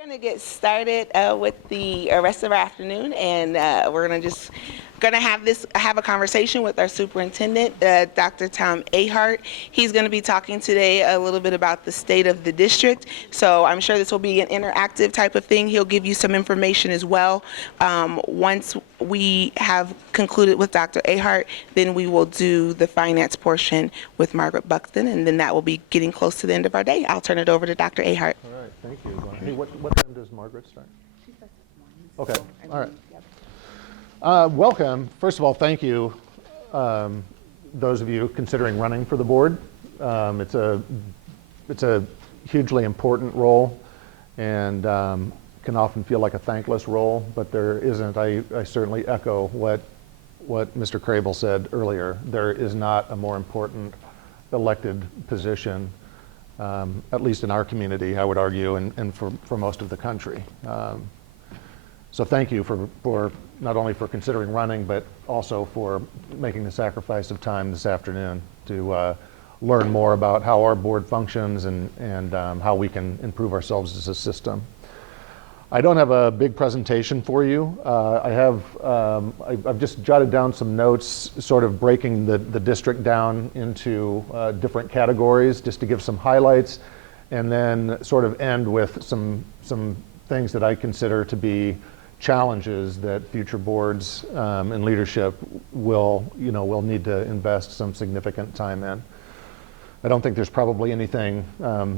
We're going to get started with the rest of our afternoon, and we're going to just have a conversation with our superintendent, Dr. Tom Ahart. He's going to be talking today a little bit about the state of the district. So I'm sure this will be an interactive type of thing. He'll give you some information as well. Once we have concluded with Dr. Ahart, then we will do the finance portion with Margaret Buxton, and then that will be getting close to the end of our day. I'll turn it over to Dr. Ahart. All right, thank you. Hey, what time does Margaret start? She starts this morning. Okay, So, all right. Yep. Welcome. First of all, thank you, those of you considering running for the board. It's a hugely important role, and can often feel like a thankless role, but there isn't. I certainly echo what Mr. Crable said earlier. There is not a more important elected position, at least in our community, I would argue, and for most of the country. So thank you for not only for considering running, but also for making the sacrifice of time this afternoon to learn more about how our board functions and how we can improve ourselves as a system. I don't have a big presentation for you. I've just jotted down some notes, sort of breaking the district down into different categories, just to give some highlights, and then sort of end with some things that I consider to be challenges that future boards and leadership will need to invest some significant time in. I don't think there's probably anything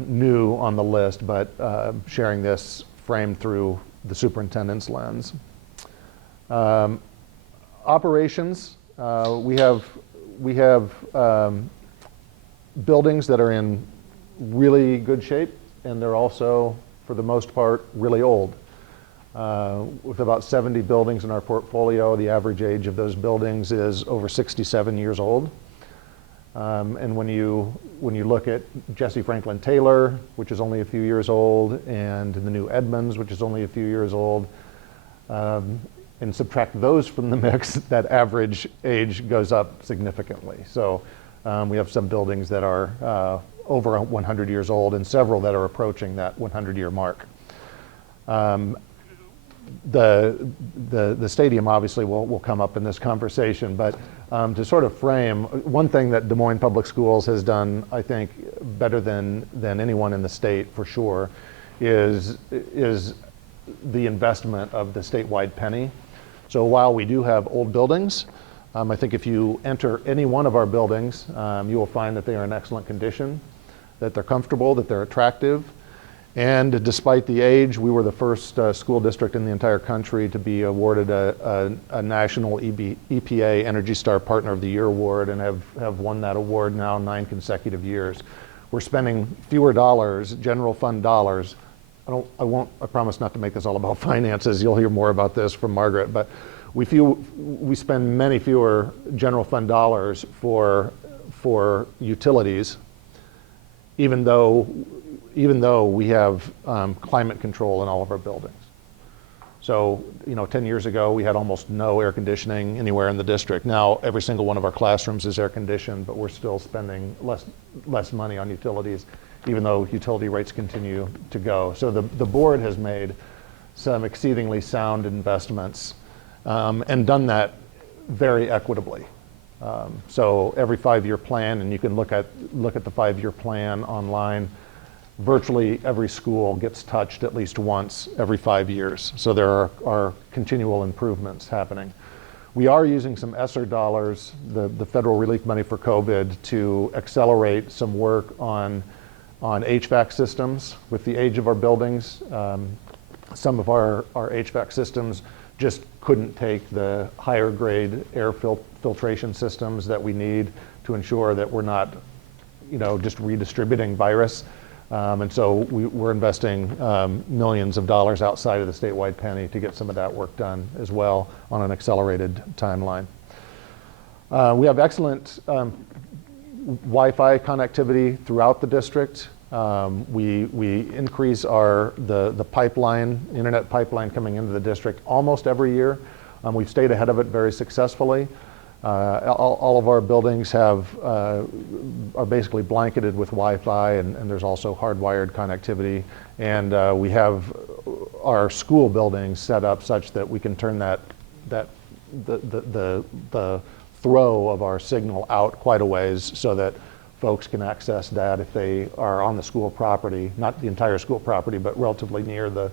new on the list, but sharing this framed through the superintendent's lens. Operations, we have buildings that are in really good shape, and they're also, for the most part, really old. With about 70 buildings in our portfolio, the average age of those buildings is over 67 years old. And when you look at Jesse Franklin Taylor, which is only a few years old, and the new Edmonds, which is only a few years old, and subtract those from the mix, that average age goes up significantly. So we have some buildings that are over 100 years old, and several that are approaching that 100-year mark. The stadium obviously will come up in this conversation, but to sort of frame, one thing that Des Moines Public Schools has done, I think, better than anyone in the state for sure, is the investment of the statewide penny. So while we do have old buildings, I think if you enter any one of our buildings, you will find that they are in excellent condition, that they're comfortable, that they're attractive. And despite the age, we were the first school district in the entire country to be awarded a national EPA Energy Star Partner of the Year award, and have won that award now 9 consecutive years. We're spending fewer dollars, general fund dollars. I promise not to make this all about finances. You'll hear more about this from Margaret, but we spend many fewer general fund dollars for utilities, even though we have climate control in all of our buildings. So, 10 years ago, we had almost no air conditioning anywhere in the district. Now, every single one of our classrooms is air conditioned, but we're still spending less money on utilities, even though utility rates continue to go. So the board has made some exceedingly sound investments and done that very equitably. So every 5-year plan, and you can look at the 5-year plan online, virtually every school gets touched at least once every 5 years. So there are continual improvements happening. We are using some ESSER dollars, the federal relief money for COVID, to accelerate some work on HVAC systems with the age of our buildings. Some of our HVAC systems just couldn't take the higher grade air filtration systems that we need to ensure that we're not, just redistributing virus. And so we're investing millions of dollars outside of the statewide penny to get some of that work done as well on an accelerated timeline. We have excellent Wi-Fi connectivity throughout the district. We increase the pipeline, internet pipeline coming into the district almost every year. We've stayed ahead of it very successfully. All of our buildings are basically blanketed with Wi-Fi, and there's also hardwired connectivity. And we have our school buildings set up such that we can turn the throw of our signal out quite a ways so that folks can access that if they are on the school property, not the entire school property, but relatively near the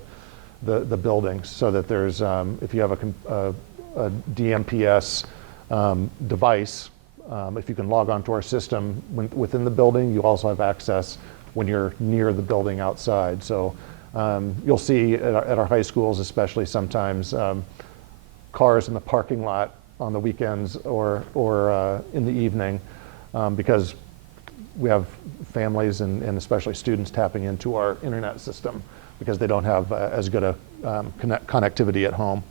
buildings, so that there's, if you have a DMPS device, if you can log onto our system within the building, you also have access when you're near the building outside. So you'll see at our high schools, especially sometimes, cars in the parking lot on the weekends or in the evening, because we have families and especially students tapping into our internet system because they don't have as good a connectivity at home.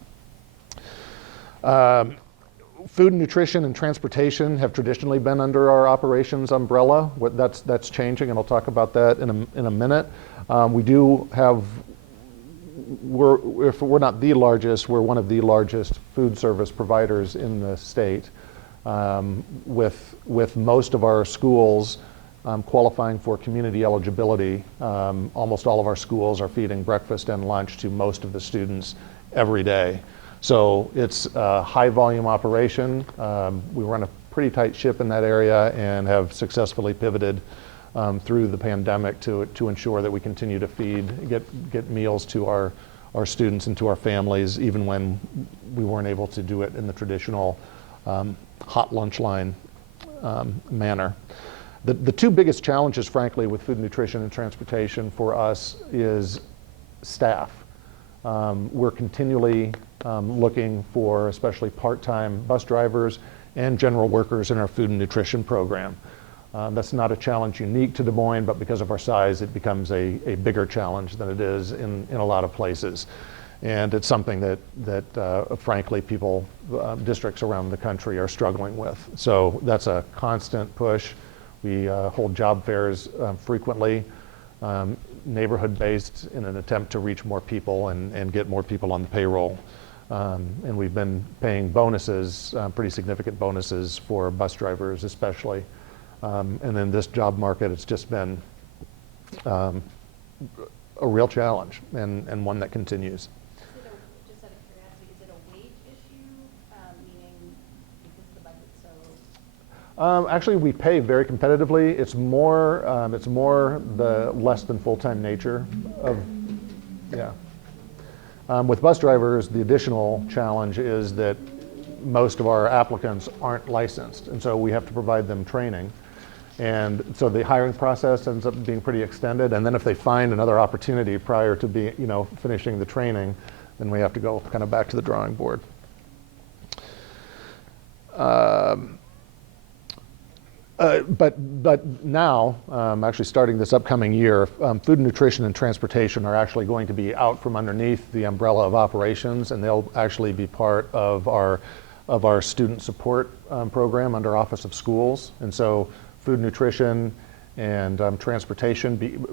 Food and nutrition and transportation have traditionally been under our operations umbrella. That's changing, and I'll talk about that in a minute. We do have, if we're not the largest, we're one of the largest food service providers in the state, with most of our schools qualifying for community eligibility. Almost all of our schools are feeding breakfast and lunch to most of the students every day. So it's a high volume operation. We run a pretty tight ship in that area and have successfully pivoted through the pandemic to ensure that we continue to get meals to our students and to our families, even when we weren't able to do it in the traditional hot lunch line manner. The two biggest challenges, frankly, with food, nutrition, and transportation for us is staff. We're continually looking for especially part-time bus drivers and general workers in our food and nutrition program. That's not a challenge unique to Des Moines, but because of our size, it becomes a bigger challenge than it is in a lot of places. And it's something that frankly, districts around the country are struggling with. So that's a constant push. We hold job fairs frequently, neighborhood-based, in an attempt to reach more people and get more people on the payroll. And we've been paying bonuses, pretty significant bonuses for bus drivers especially. And in this job market, it's just been a real challenge and one that continues. Just out of curiosity, is it a wage issue, meaning because the budget's so? Actually, we pay very competitively. It's more the less than full-time nature of, yeah. With bus drivers, the additional challenge is that most of our applicants aren't licensed, and so we have to provide them training. And so the hiring process ends up being pretty extended, and then if they find another opportunity prior to finishing the training, then we have to go kind of back to the drawing board. But now, actually starting this upcoming year, food and nutrition and transportation are actually going to be out from underneath the umbrella of operations, and they'll actually be part of our student support program under Office of Schools. And so food, nutrition, and transportation,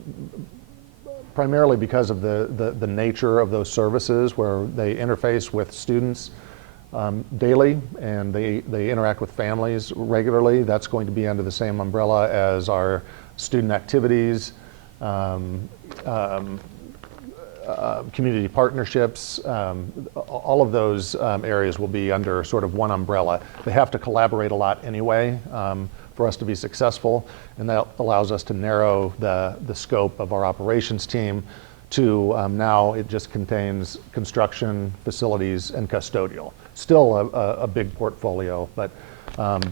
primarily because of the nature of those services, where they interface with students daily, and they interact with families regularly. That's going to be under the same umbrella as our student activities, community partnerships. All of those areas will be under sort of one umbrella. They have to collaborate a lot anyway for us to be successful, and that allows us to narrow the scope of our operations team to now it just contains construction, facilities, and custodial. Still a big portfolio, but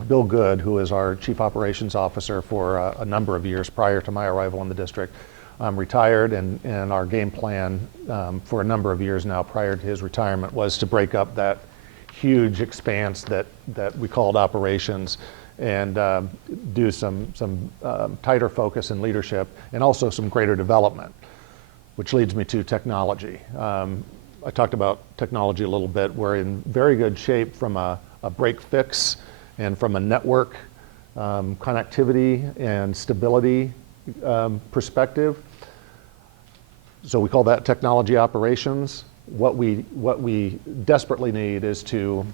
Bill Good, who is our Chief Operations Officer for a number of years prior to my arrival in the district, retired, and our game plan for a number of years now prior to his retirement was to break up that huge expanse that we called operations and do some tighter focus and leadership, and also some greater development, which leads me to technology. I talked about technology a little bit. We're in very good shape from a break fix and from a network connectivity and stability perspective. So we call that technology operations. What we desperately need is to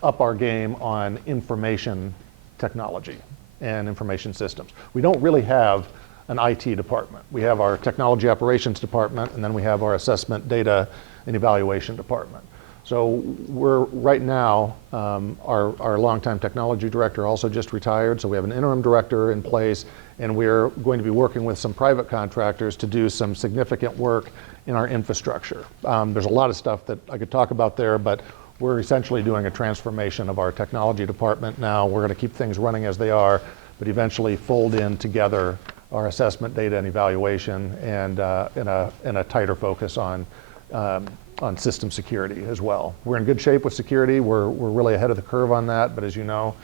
up our game on information technology and information systems. We don't really have an IT department. We have our technology operations department, and then we have our assessment, data, and evaluation department. So we're right now, our longtime technology director also just retired, so we have an interim director in place, and we're going to be working with some private contractors to do some significant work in our infrastructure. There's a lot of stuff that I could talk about there, but we're essentially doing a transformation of our technology department now. We're going to keep things running as they are, but eventually fold in together our assessment, data, and evaluation, and in a tighter focus on system security as well. We're in good shape with security. We're really ahead of the curve on that, but as you know,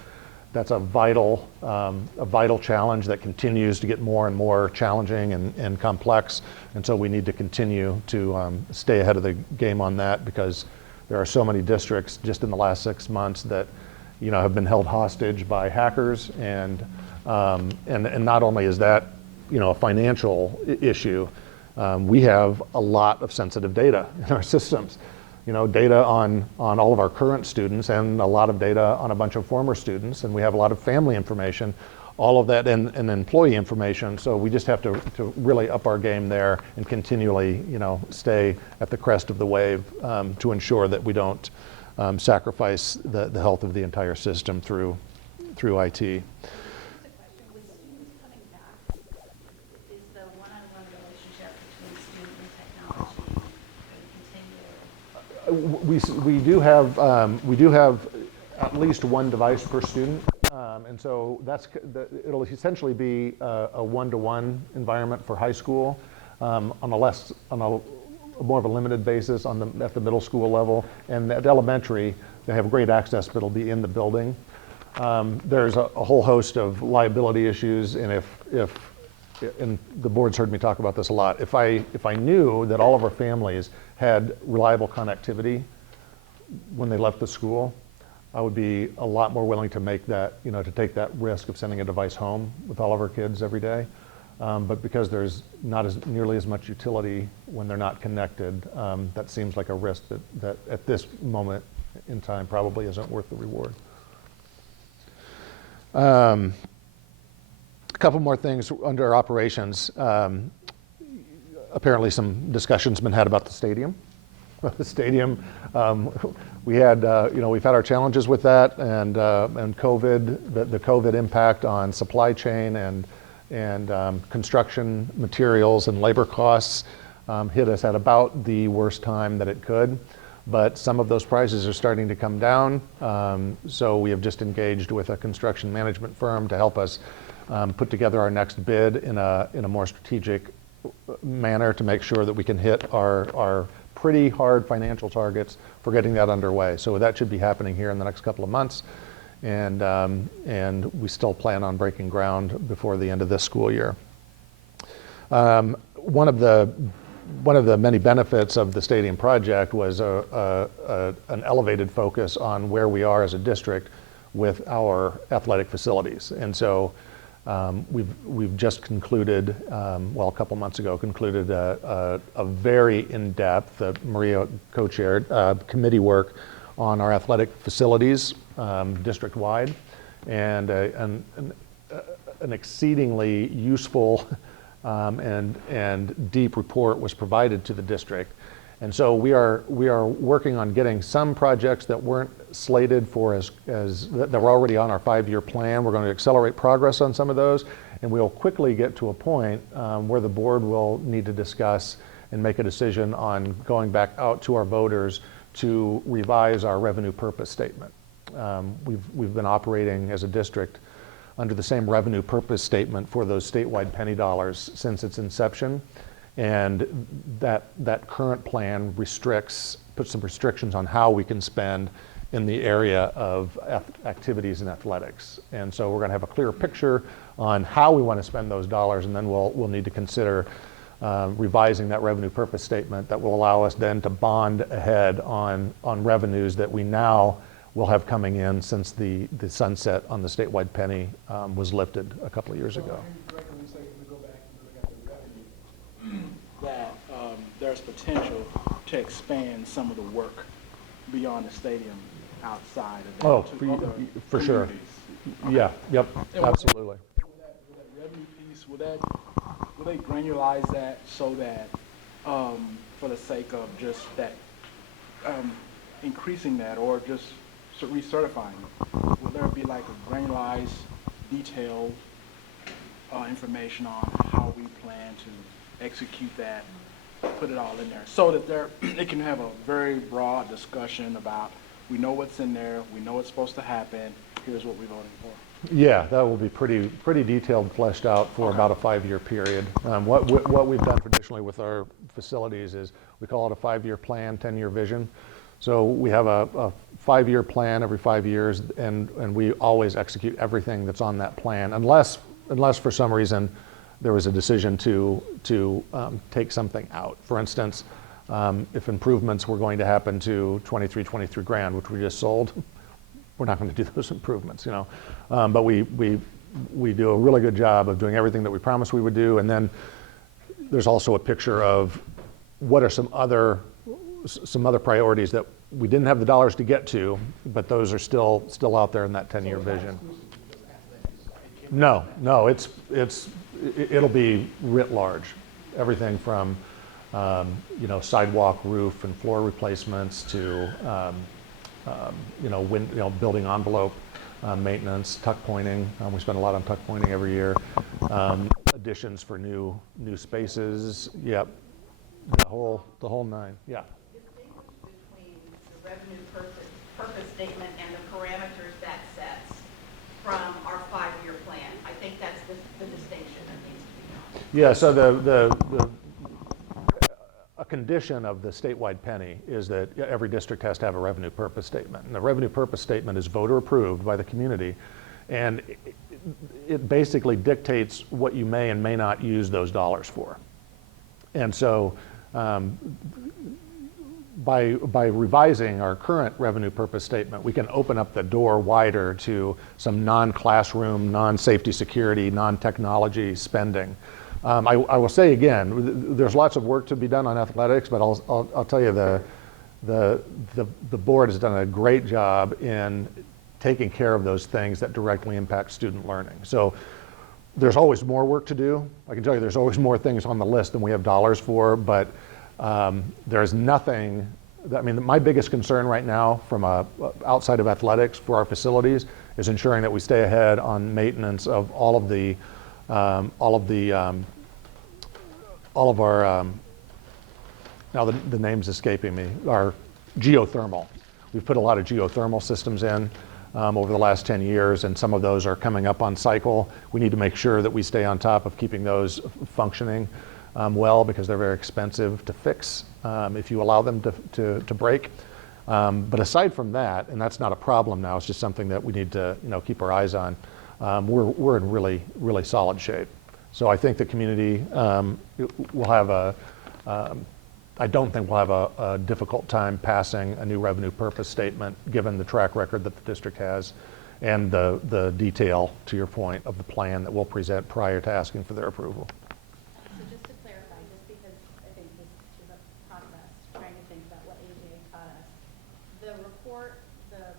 that's a vital challenge that continues to get more and more challenging and complex, and so we need to continue to stay ahead of the game on that, because there are so many districts just in the last 6 months that have been held hostage by hackers, and not only is that a financial issue, we have a lot of sensitive data in our systems. Data on all of our current students, and a lot of data on a bunch of former students, and we have a lot of family information, all of that, and employee information. So we just have to really up our game there and continually stay at the crest of the wave to ensure that we don't sacrifice the health of the entire system through IT. Just a question, with students coming back, is the one-on-one relationship between student and technology going to continue? We do have at least one device per student, and so it'll essentially be a one-to-one environment for high school, on a more of a limited basis at the middle school level, and at elementary they have great access, but it'll be in the building. There's a whole host of liability issues, and and the board's heard me talk about this a lot. If I knew that all of our families had reliable connectivity when they left the school, I would be a lot more willing to make that, to take that risk of sending a device home with all of our kids every day. But because there's not nearly as much utility when they're not connected, that seems like a risk that at this moment in time probably isn't worth the reward. A couple more things under operations. Apparently some discussion's been had about the stadium. The stadium, we've had our challenges with that, and COVID, the COVID impact on supply chain and construction materials and labor costs hit us at about the worst time that it could. But some of those prices are starting to come down, so we have just engaged with a construction management firm to help us put together our next bid in a more strategic manner to make sure that we can hit our pretty hard financial targets for getting that underway. So that should be happening here in the next couple of months, and we still plan on breaking ground before the end of this school year. One of the many benefits of the stadium project was an elevated focus on where we are as a district with our athletic facilities, and so we've just concluded, a couple months ago, concluded a very in-depth, Maria co-chaired, committee work on our athletic facilities district-wide, and an exceedingly useful and deep report was provided to the district. And so we are working on getting some projects that weren't slated for that were already on our 5-year plan. We're going to accelerate progress on some of those, and we'll quickly get to a point where the board will need to discuss and make a decision on going back out to our voters to revise our revenue purpose statement. We've been operating as a district under the same revenue purpose statement for those statewide penny dollars since its inception. And that current plan puts some restrictions on how we can spend in the area of activities and athletics. And so we're going to have a clearer picture on how we want to spend those dollars, and then we'll need to consider revising that revenue purpose statement that will allow us then to bond ahead on revenues that we now will have coming in since the sunset on the statewide penny was lifted a couple of years ago. That there's potential to expand some of the work beyond the stadium outside of that. Oh, to other for sure. communities. Yeah, yep, And absolutely. Will that revenue piece, will that will they granularize that so that, for the sake of just that, increasing that or just recertifying it? Will there be like a granularized, detailed information on how we plan to execute that, put it all in there, so that it can have a very broad discussion about, we know what's in there, we know what's supposed to happen, here's what we're voting for? Yeah, that will be pretty detailed, fleshed out for about a 5-year period. What we've done traditionally with our facilities is we call it a 5-year plan, 10-year vision. So we have a 5-year plan every 5 years, and we always execute everything that's on that plan, unless for some reason there was a decision to take something out. For instance, if improvements were going to happen to 23 Grand, which we just sold, we're not going to do those improvements, you know. But we do a really good job of doing everything that we promised we would do, and then there's also a picture of what are some other priorities that we didn't have the dollars to get to, but those are still out there in that 10-year vision. No, it'll be writ large. Everything from you know, sidewalk, roof, and floor replacements to building envelope maintenance, tuck pointing. We spend a lot on tuck pointing every year. Additions for new spaces. Yep, the whole 9. Yeah. Distinguish between the revenue purpose statement and the parameters that sets from our 5-year plan. I think that's the distinction that needs to be known. Yeah. So a condition of the statewide penny is that every district has to have a revenue purpose statement. And the revenue purpose statement is voter approved by the community. And it basically dictates what you may and may not use those dollars for. And so by revising our current revenue purpose statement, we can open up the door wider to some non-classroom, non-safety security, non-technology spending. I will say again, there's lots of work to be done on athletics, but I'll tell you the board has done a great job in taking care of those things that directly impact student learning. So there's always more work to do. I can tell you there's always more things on the list than we have dollars for, but there's nothing, I mean, my biggest concern right now from outside of athletics for our facilities is ensuring that we stay ahead on maintenance of all of our, now the name's escaping me, our geothermal. We've put a lot of geothermal systems in over the last 10 years, and some of those are coming up on cycle. We need to make sure that we stay on top of keeping those functioning well, because they're very expensive to fix if you allow them to break. But aside from that, and that's not a problem now, it's just something that we need to keep our eyes on, we're in really, really solid shape. So I think the community will have I don't think we'll have a difficult time passing a new revenue purpose statement, given the track record that the district has and the detail, to your point, of the plan that we'll present prior to asking for their approval. So just to clarify, just because I think this is a process, trying to think about what AJ taught us, the report, the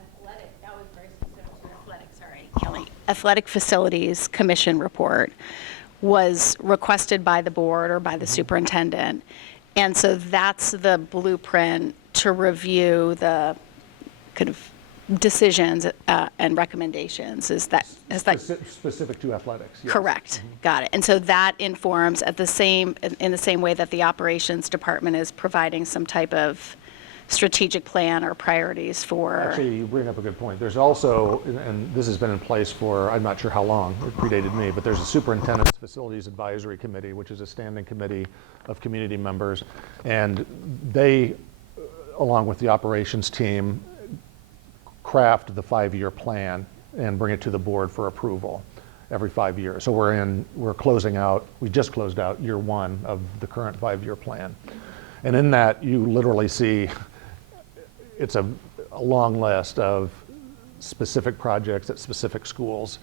athletic, that was very specific to athletic, sorry, Kelly. Athletic Facilities Commission report was requested by the board or by the superintendent. And so that's the blueprint to review the kind of decisions and recommendations. Is that Specific to athletics, yes. correct? Got it. And so that informs in the same way that the operations department is providing some type of strategic plan or priorities for. Actually, you bring up a good point. There's also, and this has been in place for, I'm not sure how long, it predated me, but there's a Superintendent's Facilities Advisory Committee, which is a standing committee of community members. And they, along with the operations team, craft the 5-year plan and bring it to the board for approval every 5 years. So we're closing out, we just closed out year 1 of the current 5-year plan. And in that, you literally see, it's a long list of specific projects at specific schools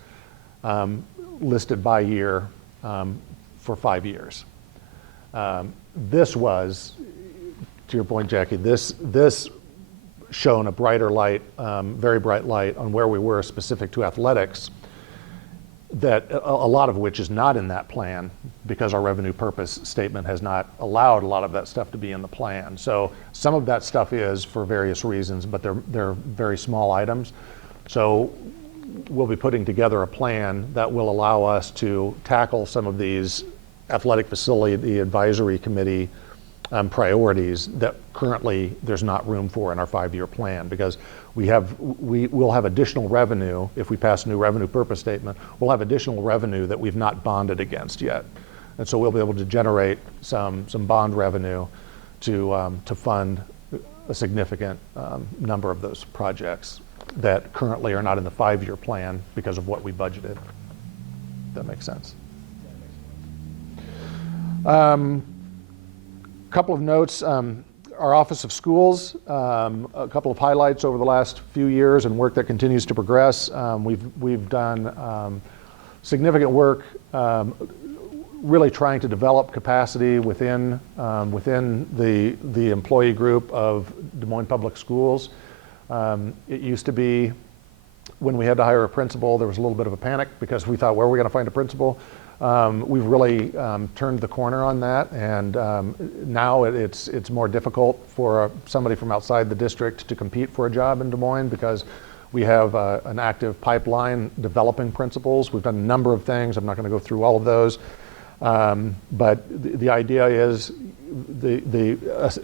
listed by year for 5 years. This was, to your point, Jackie, this shone a brighter light, very bright light on where we were specific to athletics that a lot of which is not in that plan because our revenue purpose statement has not allowed a lot of that stuff to be in the plan. So some of that stuff is for various reasons, but they're very small items. So we'll be putting together a plan that will allow us to tackle some of these athletic facility, the advisory committee priorities that currently there's not room for in our 5-year plan, because we'll have additional revenue if we pass a new revenue purpose statement. We'll have additional revenue that we've not bonded against yet, and so we'll be able to generate some bond revenue to fund a significant number of those projects that currently are not in the 5-year plan because of what we budgeted. That makes sense. Couple of notes. Our Office of Schools, a couple of highlights over the last few years and work that continues to progress. We've done significant work really trying to develop capacity within the employee group of Des Moines Public Schools. It used to be when we had to hire a principal, there was a little bit of a panic because we thought, where are we going to find a principal? We've really turned the corner on that, and now it's more difficult for somebody from outside the district to compete for a job in Des Moines because we have an active pipeline developing principals. We've done a number of things. I'm not going to go through all of those, but the idea is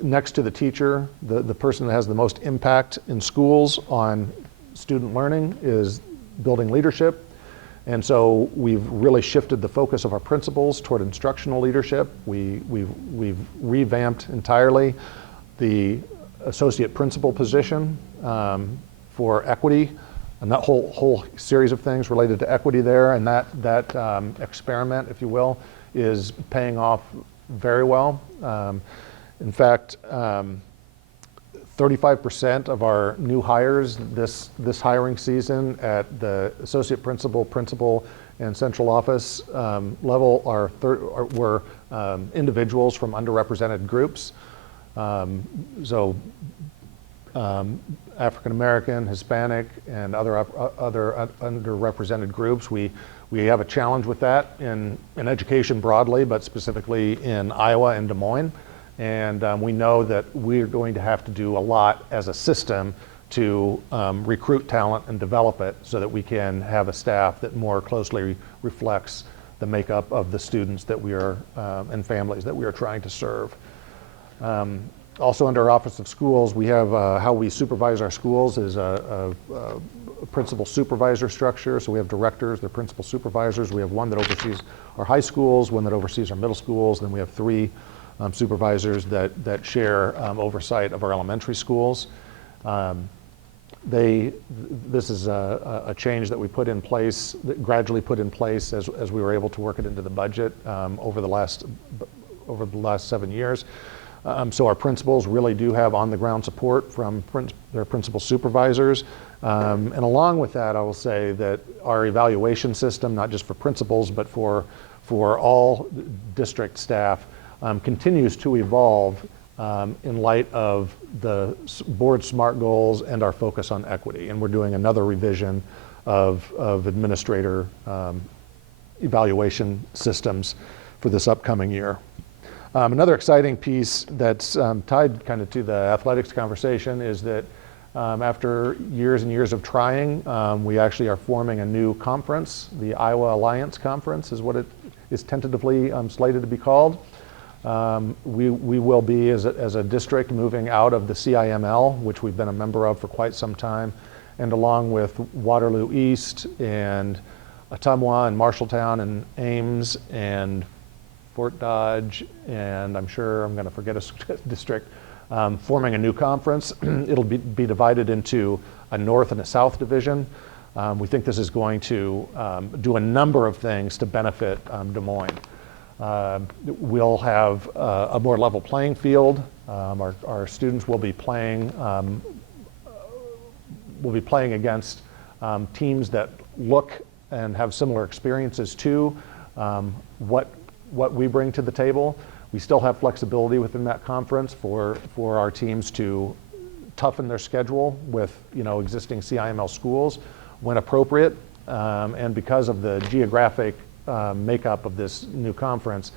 next to the teacher, the person that has the most impact in schools on student learning is building leadership. And so we've really shifted the focus of our principals toward instructional leadership. We've revamped entirely the associate principal position for equity, and that whole series of things related to equity there. And that experiment, if you will, is paying off very well. In fact, 35% of our new hires this hiring season at the associate principal, and central office level were individuals from underrepresented groups. So African American, Hispanic, and other underrepresented groups. We have a challenge with that in education broadly, but specifically in Iowa and Des Moines. And we know that we're going to have to do a lot as a system to recruit talent and develop it so that we can have a staff that more closely reflects the makeup of the students that we are and families that we are trying to serve. Also under our Office of Schools, we have how we supervise our schools is a principal supervisor structure. So we have directors, they're principal supervisors. We have one that oversees our high schools, one that oversees our middle schools, then we have 3 supervisors that share oversight of our elementary schools. This is a change that we put in place, that gradually put in place as we were able to work it into the budget over the last 7 years. So our principals really do have on-the-ground support from their principal supervisors. And along with that, I will say that our evaluation system, not just for principals, but for all district staff, continues to evolve in light of the board SMART goals and our focus on equity. And we're doing another revision of administrator evaluation systems for this upcoming year. Another exciting piece that's tied kind of to the athletics conversation is that after years and years of trying, we actually are forming a new conference. The Iowa Alliance Conference is what it is tentatively slated to be called. We will be, as a district, moving out of the CIML, which we've been a member of for quite some time, and along with Waterloo East and Ottumwa and Marshalltown and Ames and Fort Dodge, and I'm sure I'm going to forget a district, forming a new conference. It'll be divided into a North and a South division. We think this is going to do a number of things to benefit Des Moines. We'll have a more level playing field. Our students will be playing against teams that look and have similar experiences to what we bring to the table. We still have flexibility within that conference for our teams to toughen their schedule with existing CIML schools when appropriate. and because of the geographic makeup of this new conference,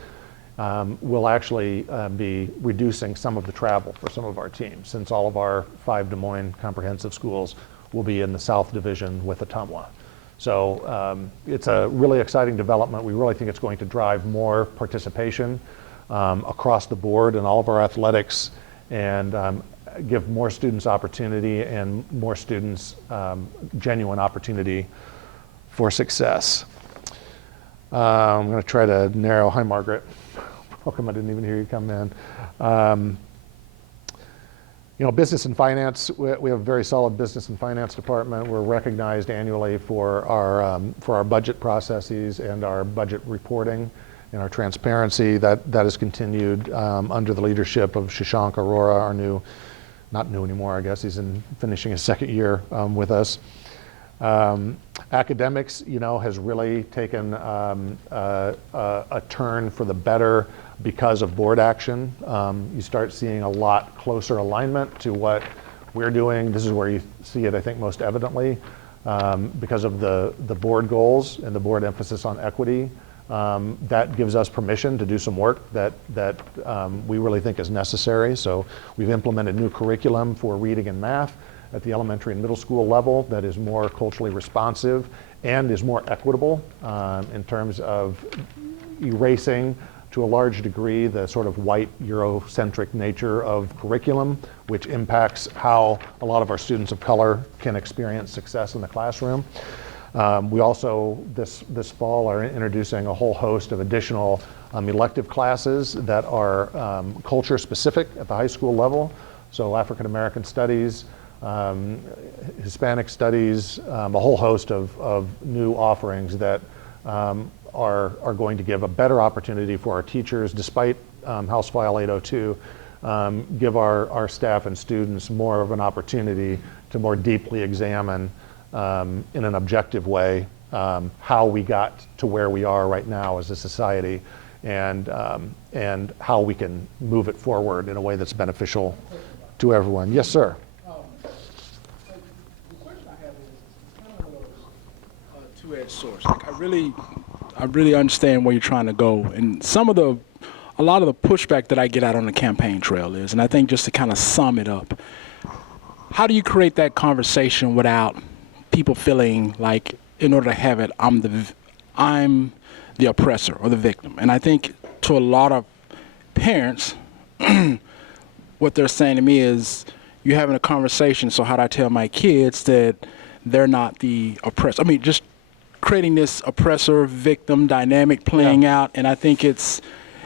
we'll actually be reducing some of the travel for some of our teams, since all of our 5 Des Moines comprehensive schools will be in the South Division with Ottumwa. So it's a really exciting development. We really think it's going to drive more participation across the board in all of our athletics, and give more students opportunity and more students genuine opportunity for success. I'm going to try to narrow. Hi, Margaret. Welcome. I didn't even hear you come in. You know, business and finance, we have a very solid business and finance department. We're recognized annually for our budget processes and our budget reporting and our transparency. That has continued under the leadership of Shashank Arora, our new, not new anymore, I guess. He's finishing his 2nd year with us. Academics, you know, has really taken a turn for the better because of board action. You start seeing a lot closer alignment to what we're doing. This is where you see it, I think, most evidently, because of the board goals and the board emphasis on equity. That gives us permission to do some work that we really think is necessary. So we've implemented new curriculum for reading and math at the elementary and middle school level that is more culturally responsive and is more equitable in terms of erasing, to a large degree, the sort of white Eurocentric nature of curriculum, which impacts how a lot of our students of color can experience success in the classroom. We also, this fall, are introducing a whole host of additional elective classes that are culture specific at the high school level. So African American studies, Hispanic studies, a whole host of new offerings that are going to give a better opportunity for our teachers, despite House File 802, give our staff and students more of an opportunity to more deeply examine in an objective way how we got to where we are right now as a society, and how we can move it forward in a way that's beneficial to everyone. Yes, sir. The question I have is kind of one of those two-edged swords. Like, I really understand where you're trying to go, and a lot of the pushback that I get out on the campaign trail is, and I think just to kind of sum it up, how do you create that conversation without people feeling like, in order to have it, I'm the oppressor or the victim? And I think to a lot of parents, what they're saying to me is, you're having a conversation, so how do I tell my kids that they're not the oppressor? I mean, just creating this oppressor-victim dynamic playing out, and I think it's,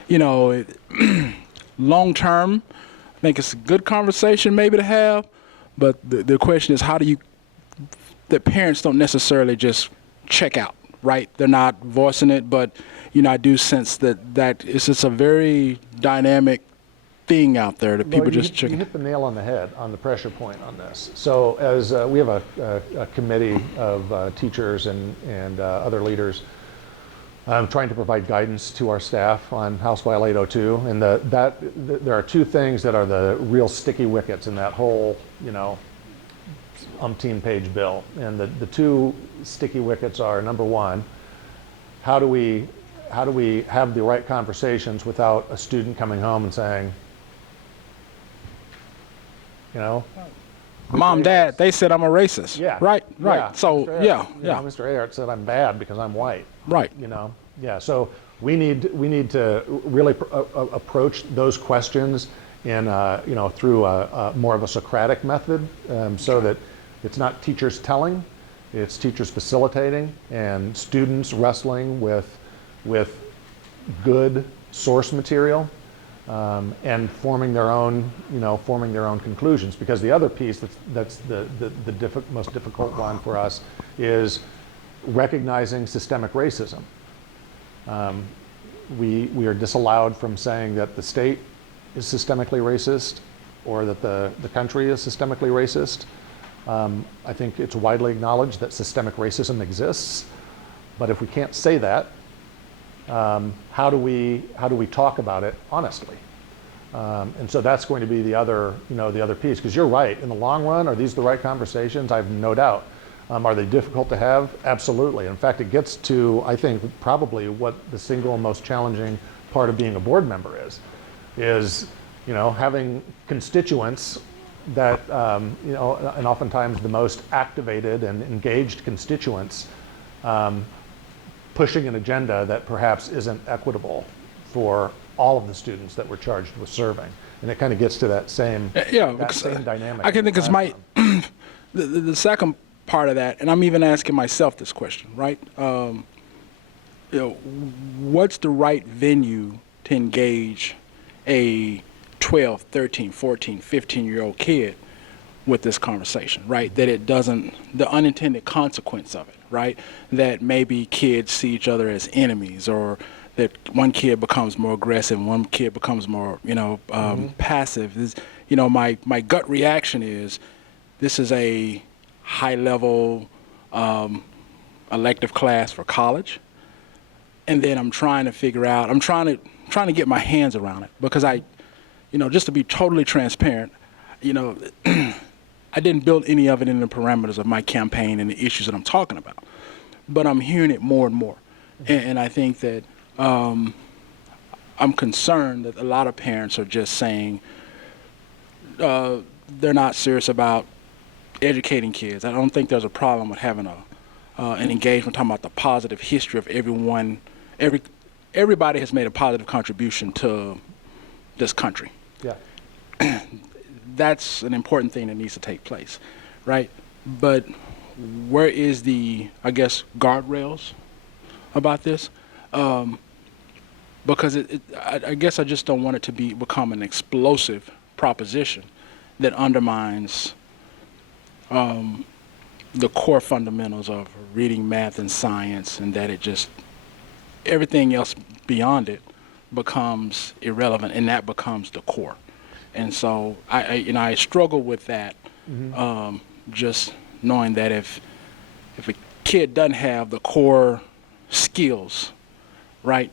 you know, long term, I think it's a good conversation maybe to have, but the question is, how do you, the parents don't necessarily just check out, right? They're not voicing it, but, you know, I do sense that it's just a very dynamic thing out there that people just check. You hit the nail on the head on the pressure point on this. So as we have a committee of teachers and other leaders trying to provide guidance to our staff on House File 802, and there are two things that are the real sticky wickets in that whole, you know, umpteen-page bill. And the two sticky wickets are, number one, how do we have the right conversations without a student coming home and saying, you know, Mom, Dad, they said I'm a racist. Yeah. Right. Yeah. So, Mr. yeah. You know, Mr. Ahart said I'm bad because I'm white. Right. You know, yeah. So we need to really approach those questions in, you know, through more of a Socratic method, so that it's not teachers telling, it's teachers facilitating, and students wrestling with good source material. And forming their own conclusions. Because the other piece that's the most difficult one for us is recognizing systemic racism. We are disallowed from saying that the state is systemically racist or that the country is systemically racist. I think it's widely acknowledged that systemic racism exists, but if we can't say that, how do we talk about it honestly? And so that's going to be the other piece, because you're right. In the long run, are these the right conversations? I have no doubt. Are they difficult to have? Absolutely. In fact, it gets to, I think, probably what the single most challenging part of being a board member is, you know, having constituents that, you know, and oftentimes the most activated and engaged constituents pushing an agenda that perhaps isn't equitable for all of the students that we're charged with serving. And it kind of gets to that same, that same dynamic. I can think it's my, the second part of that, and I'm even asking myself this question, right? You know, what's the right venue to engage a 12, 13, 14, 15-year-old kid with this conversation, right? That it doesn't, the unintended consequence of it, right? That maybe kids see each other as enemies, or that one kid becomes more aggressive, one kid becomes more, you know, passive. You know, my gut reaction is this is a high-level elective class for college, and then I'm trying to figure out, I'm trying to get my hands around it, because you know, just to be totally transparent, you know, I didn't build any of it in the parameters of my campaign and the issues that I'm talking about, but I'm hearing it more and more, and I think that I'm concerned that a lot of parents are just saying they're not serious about educating kids. I don't think there's a problem with having an engagement, talking about the positive history of everyone. Everybody has made a positive contribution to this country. Yeah. That's an important thing that needs to take place, right? But where is the, I guess, guardrails about this? Because I guess I just don't want it to become an explosive proposition that undermines the core fundamentals of reading, math, and science, and that it just, everything else beyond it becomes irrelevant, and that becomes the core. And so I struggle with that, just knowing that if a kid doesn't have the core skills, right,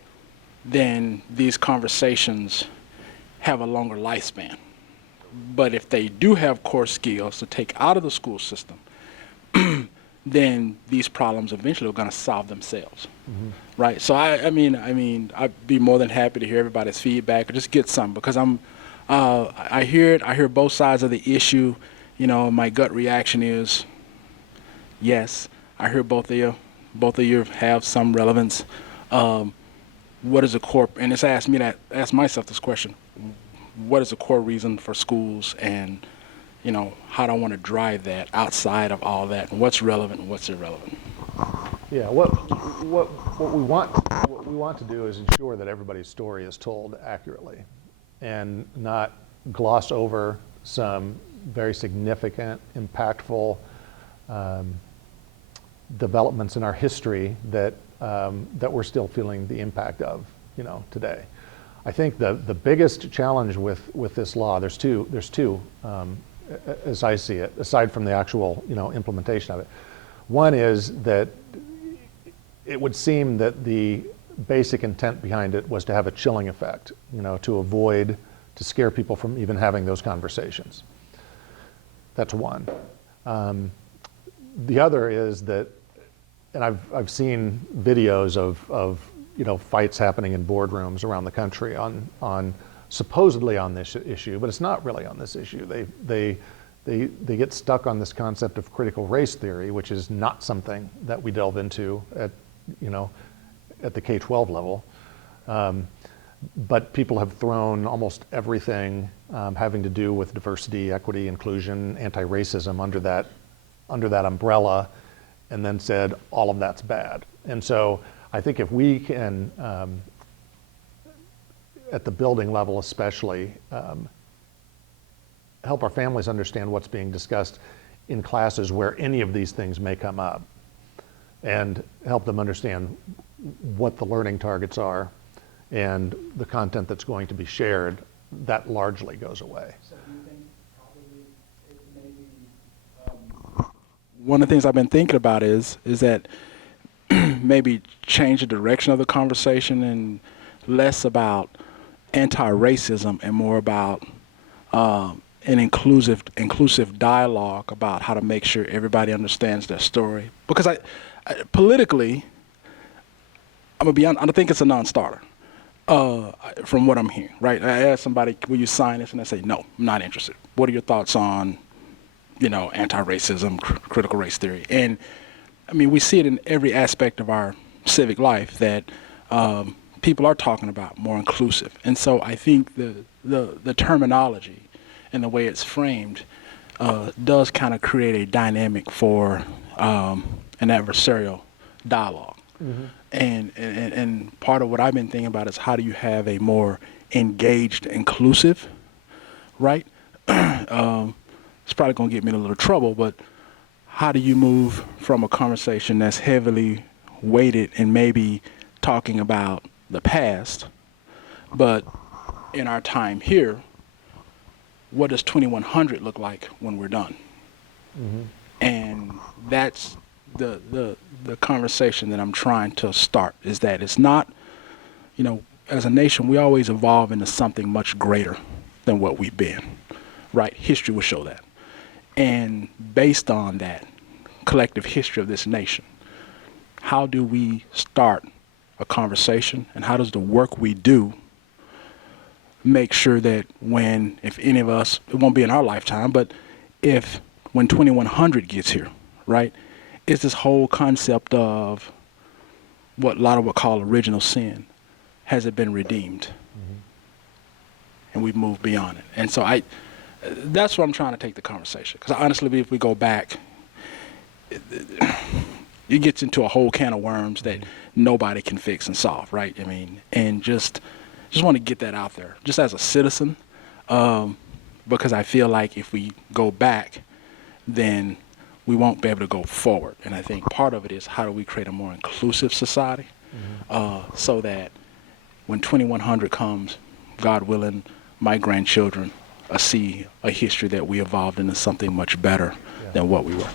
then these conversations have a longer lifespan. But if they do have core skills to take out of the school system, then these problems eventually are going to solve themselves, right? So I mean, I'd be more than happy to hear everybody's feedback, or just get some, because I hear it. I hear both sides of the issue. You know, my gut reaction is, yes, I hear both of you. Both of you have some relevance. What is the core? And it's asked me to ask myself this question: what is the core reason for schools, and you know, how do I want to drive that outside of all that, and what's relevant and what's irrelevant? Yeah, what we want to do is ensure that everybody's story is told accurately, and not gloss over some very significant, impactful developments in our history that that we're still feeling the impact of, you know, today. I think the biggest challenge with this law, there's two as I see it, aside from the actual, you know, implementation of it. One is that it would seem that the basic intent behind it was to have a chilling effect, you know, to scare people from even having those conversations. That's one. The other is that, and I've seen videos of you know, fights happening in boardrooms around the country on supposedly on this issue, but it's not really on this issue. They get stuck on this concept of critical race theory, which is not something that we delve into at, you know, at the K-12 level. But people have thrown almost everything having to do with diversity, equity, inclusion, anti-racism under that umbrella, and then said all of that's bad. And so I think if we can, at the building level especially, help our families understand what's being discussed in classes where any of these things may come up, and help them understand what the learning targets are and the content that's going to be shared, that largely goes away. So do you think probably it may be, one of the things I've been thinking about is that maybe change the direction of the conversation, and less about anti-racism and more about an inclusive dialogue about how to make sure everybody understands their story. Because I politically, I'm gonna be honest, I think it's a non-starter. From what I'm hearing, right? I ask somebody, will you sign this? And they say, no, I'm not interested. What are your thoughts on, anti-racism, critical race theory? And I mean, we see it in every aspect of our civic life that people are talking about more inclusive. And so I think the terminology and the way it's framed does kind of create a dynamic for an adversarial dialogue. Mm-hmm. And part of what I've been thinking about is how do you have a more engaged, inclusive, right? It's probably going to get me in a little trouble, but how do you move from a conversation that's heavily weighted and maybe talking about the past, but in our time here, what does 2100 look like when we're done? Mm-hmm. And that's the conversation that I'm trying to start, is that it's not, as a nation, we always evolve into something much greater than what we've been, right? History will show that. And based on that collective history of this nation, how do we start a conversation, and how does the work we do make sure that if any of us, it won't be in our lifetime, but when 2100 gets here, right, it's this whole concept of what a lot of would call original sin. Has it been redeemed? Mm-hmm. And we've moved beyond it. And so that's where I'm trying to take the conversation. Because I honestly believe if we go back, it gets into a whole can of worms that nobody can fix and solve, right? I mean, and just want to get that out there, just as a citizen, because I feel like if we go back, then we won't be able to go forward. And I think part of it is how do we create a more inclusive society, so that when 2100 comes, God willing, my grandchildren see a history that we evolved into something much better than what we were.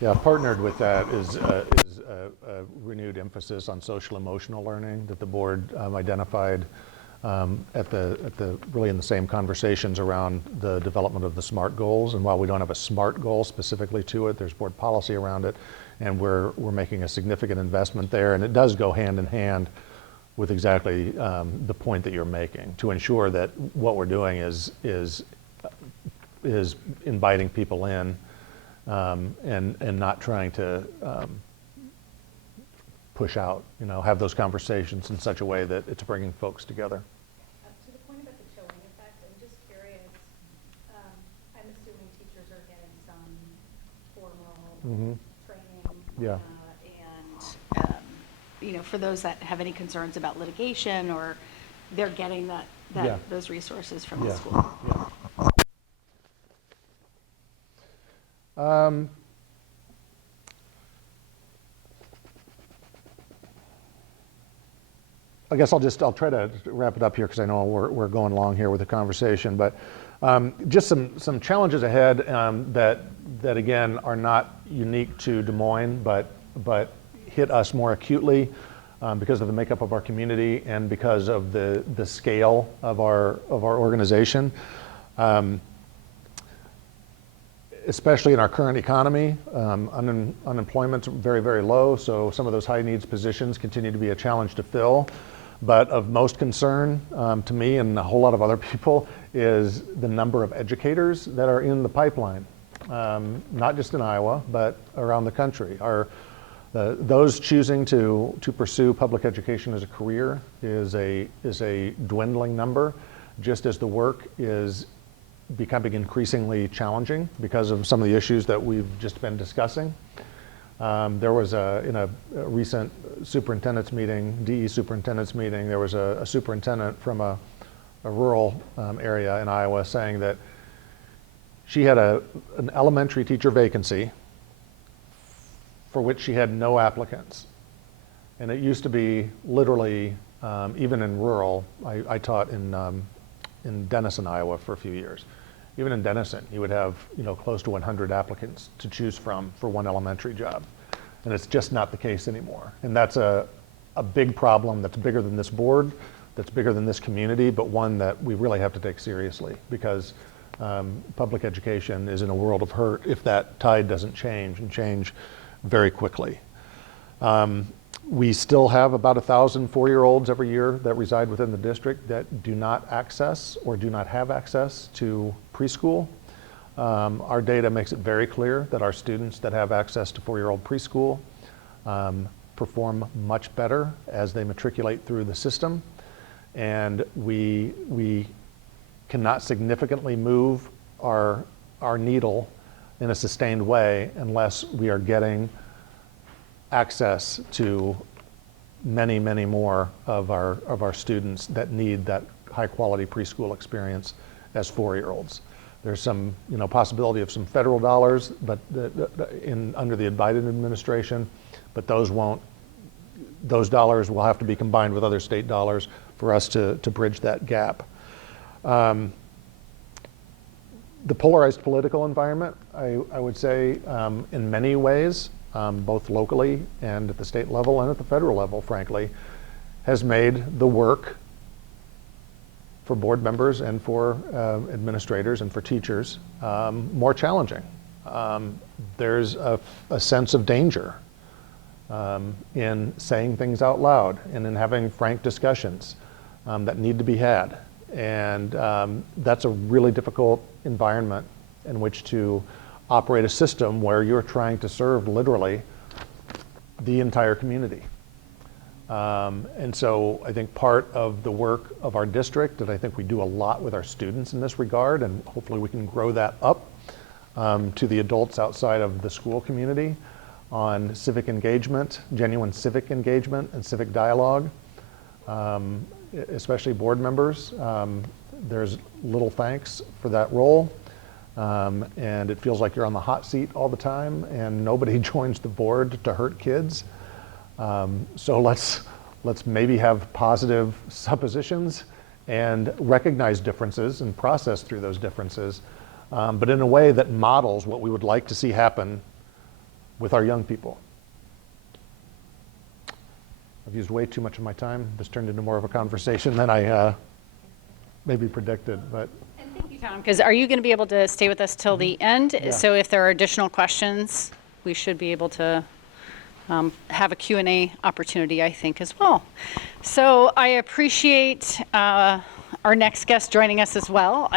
Yeah, partnered with that is a renewed emphasis on social emotional learning that the board identified really in the same conversations around the development of the SMART goals. And while we don't have a SMART goal specifically to it, there's board policy around it, and we're making a significant investment there. And it does go hand in hand with exactly the point that you're making, to ensure that what we're doing is inviting people in, and not trying to push out, have those conversations in such a way that it's bringing folks together. To the point about the chilling effect, I'm just curious, I'm assuming teachers are getting some formal training. Yeah. And, for those that have any concerns about litigation, or they're getting those resources from the school. Yeah. I guess I'll try to wrap it up here because I know we're going long here with the conversation, but just some challenges ahead that again are not unique to Des Moines, but hit us more acutely because of the makeup of our community and because of the scale of our organization. Especially in our current economy, unemployment's very, very low, so some of those high needs positions continue to be a challenge to fill. But of most concern to me and a whole lot of other people is the number of educators that are in the pipeline, not just in Iowa, but around the country. Those choosing to pursue public education as a career is a dwindling number, just as the work is becoming increasingly challenging because of some of the issues that we've just been discussing. There was in a recent superintendent's meeting, DE superintendent's meeting, there was a superintendent from a rural area in Iowa saying that she had an elementary teacher vacancy for which she had no applicants. And it used to be literally, even in rural, I taught in Denison, Iowa for a few years. Even in Denison, you would have close to 100 applicants to choose from for one elementary job. And it's just not the case anymore. And that's a big problem that's bigger than this board, that's bigger than this community, but one that we really have to take seriously, because public education is in a world of hurt if that tide doesn't change and change very quickly. We still have about 1,000 4-year-olds every year that reside within the district that do not access or do not have access to preschool. Our data makes it very clear that our students that have access to 4-year-old preschool perform much better as they matriculate through the system. And we cannot significantly move our needle in a sustained way unless we are getting access to many, many more of our students that need that high quality preschool experience as 4-year-olds. There's some possibility of some federal dollars, but under the Biden administration, but those dollars will have to be combined with other state dollars for us to bridge that gap. The polarized political environment, I would say, in many ways, both locally and at the state level and at the federal level, frankly, has made the work for board members and for administrators and for teachers more challenging. There's a sense of danger in saying things out loud and in having frank discussions that need to be had. And that's a really difficult environment in which to operate a system where you're trying to serve literally the entire community. And so I think part of the work of our district, and I think we do a lot with our students in this regard, and hopefully we can grow that up to the adults outside of the school community on civic engagement, genuine civic engagement and civic dialogue, especially board members. There's little thanks for that role. And it feels like you're on the hot seat all the time and nobody joins the board to hurt kids. So let's maybe have positive suppositions and recognize differences and process through those differences, but in a way that models what we would like to see happen with our young people. I've used way too much of my time. This turned into more of a conversation than I maybe predicted, but. And thank you, Tom, because are you going to be able to stay with us till the end? Yeah. So if there are additional questions, we should be able to have a Q&A opportunity, I think, as well. So I appreciate our next guest joining us as well,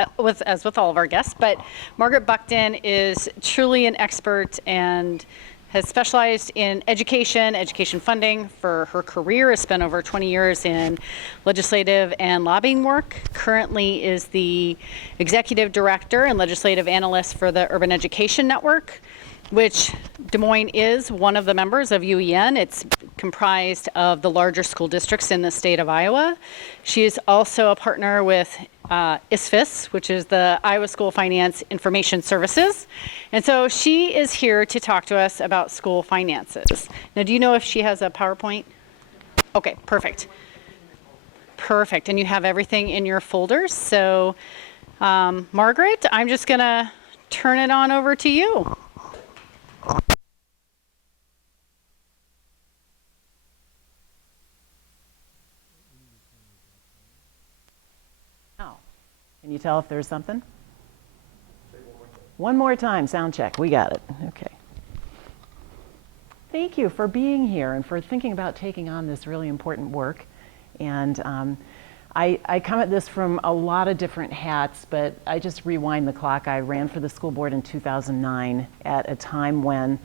as with all of our guests. But Margaret Buckton is truly an expert and has specialized in education funding for her career, has spent over 20 years in legislative and lobbying work, currently is the executive director and legislative analyst for the Urban Education Network, which Des Moines is one of the members of UEN. It's comprised of the larger school districts in the state of Iowa. She is also a partner with ISFIS, which is the Iowa School Finance Information Services. And so she is here to talk to us about school finances. Now, do you know if she has a PowerPoint? Okay, perfect. Perfect, and you have everything in your folders. So, Margaret, I'm just gonna turn it on over to you. Can you tell if there's something? One more time, sound check. We got it. Okay. Thank you for being here and for thinking about taking on this really important work. And I come at this from a lot of different hats, but I just rewind the clock. I ran for the school board in 2009 at a time when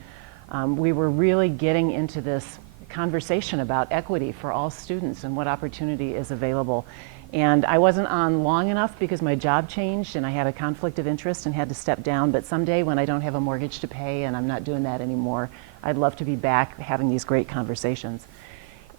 we were really getting into this conversation about equity for all students and what opportunity is available. And I wasn't on long enough because my job changed and I had a conflict of interest and had to step down. But someday when I don't have a mortgage to pay and I'm not doing that anymore, I'd love to be back having these great conversations.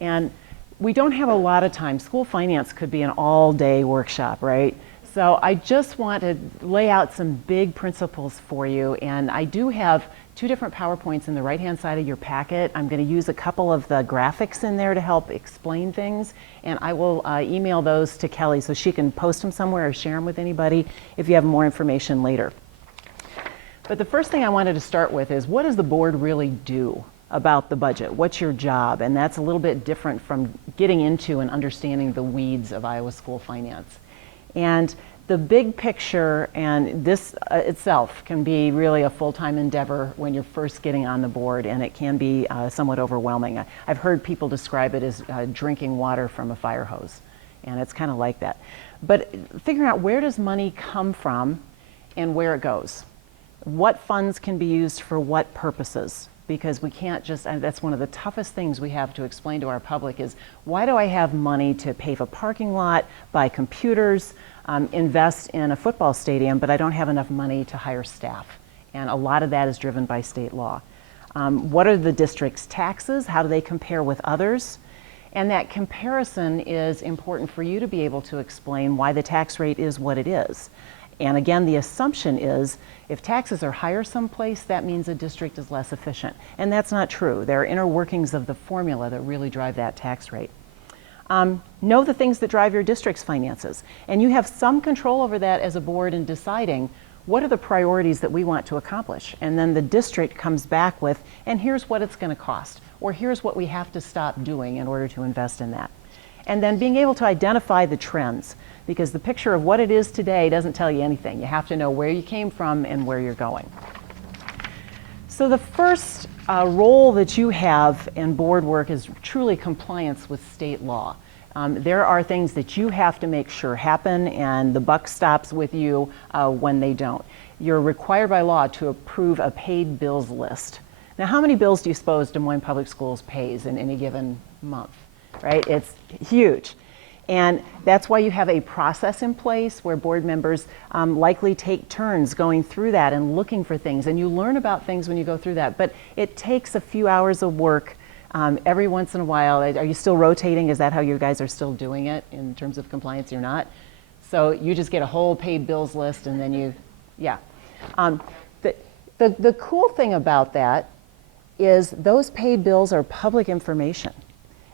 And we don't have a lot of time. School finance could be an all-day workshop, right? So I just want to lay out some big principles for you. And I do have 2 different PowerPoints in the right-hand side of your packet. I'm going to use a couple of the graphics in there to help explain things. And I will email those to Kelly so she can post them somewhere or share them with anybody if you have more information later. But the first thing I wanted to start with is, what does the board really do about the budget? What's your job? And that's a little bit different from getting into and understanding the weeds of Iowa school finance. And The big picture, and this itself can be really a full-time endeavor when you're first getting on the board, and it can be somewhat overwhelming. I've heard people describe it as drinking water from a fire hose, and it's kind of like that. But figuring out where does money come from and where it goes. What funds can be used for what purposes? Because we can't just, and that's one of the toughest things we have to explain to our public is, why do I have money to pave a parking lot, buy computers, invest in a football stadium, but I don't have enough money to hire staff? And a lot of that is driven by state law. What are the district's taxes? How do they compare with others? And that comparison is important for you to be able to explain why the tax rate is what it is. And again, the assumption is if taxes are higher someplace, that means a district is less efficient. And that's not true. There are inner workings of the formula that really drive that tax rate. Know the things that drive your district's finances. And you have some control over that as a board in deciding what are the priorities that we want to accomplish. And then the district comes back with, and here's what it's going to cost, or here's what we have to stop doing in order to invest in that. And then being able to identify the trends, because the picture of what it is today doesn't tell you anything. You have to know where you came from and where you're going. So the first role that you have in board work is truly compliance with state law. There are things that you have to make sure happen, and the buck stops with you when they don't. You're required by law to approve a paid bills list. Now, how many bills do you suppose Des Moines Public Schools pays in any given month? Right? It's huge. And that's why you have a process in place where board members likely take turns going through that and looking for things. And you learn about things when you go through that. But it takes a few hours of work every once in a while. Are you still rotating? Is that how you guys are still doing it in terms of compliance? You're not? So you just get a whole paid bills list and then you, yeah. The cool thing about that is those paid bills are public information.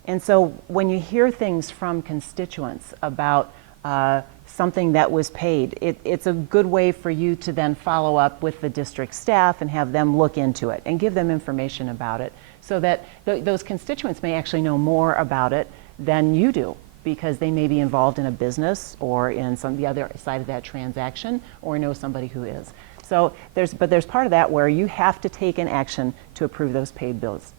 And so when you hear things from constituents about something that was paid, it's a good way for you to then follow up with the district staff and have them look into it and give them information about it so that those constituents may actually know more about it than you do, because they may be involved in a business or in the other side of that transaction or know somebody who is. So there's part of that where you have to take an action to approve those paid bills.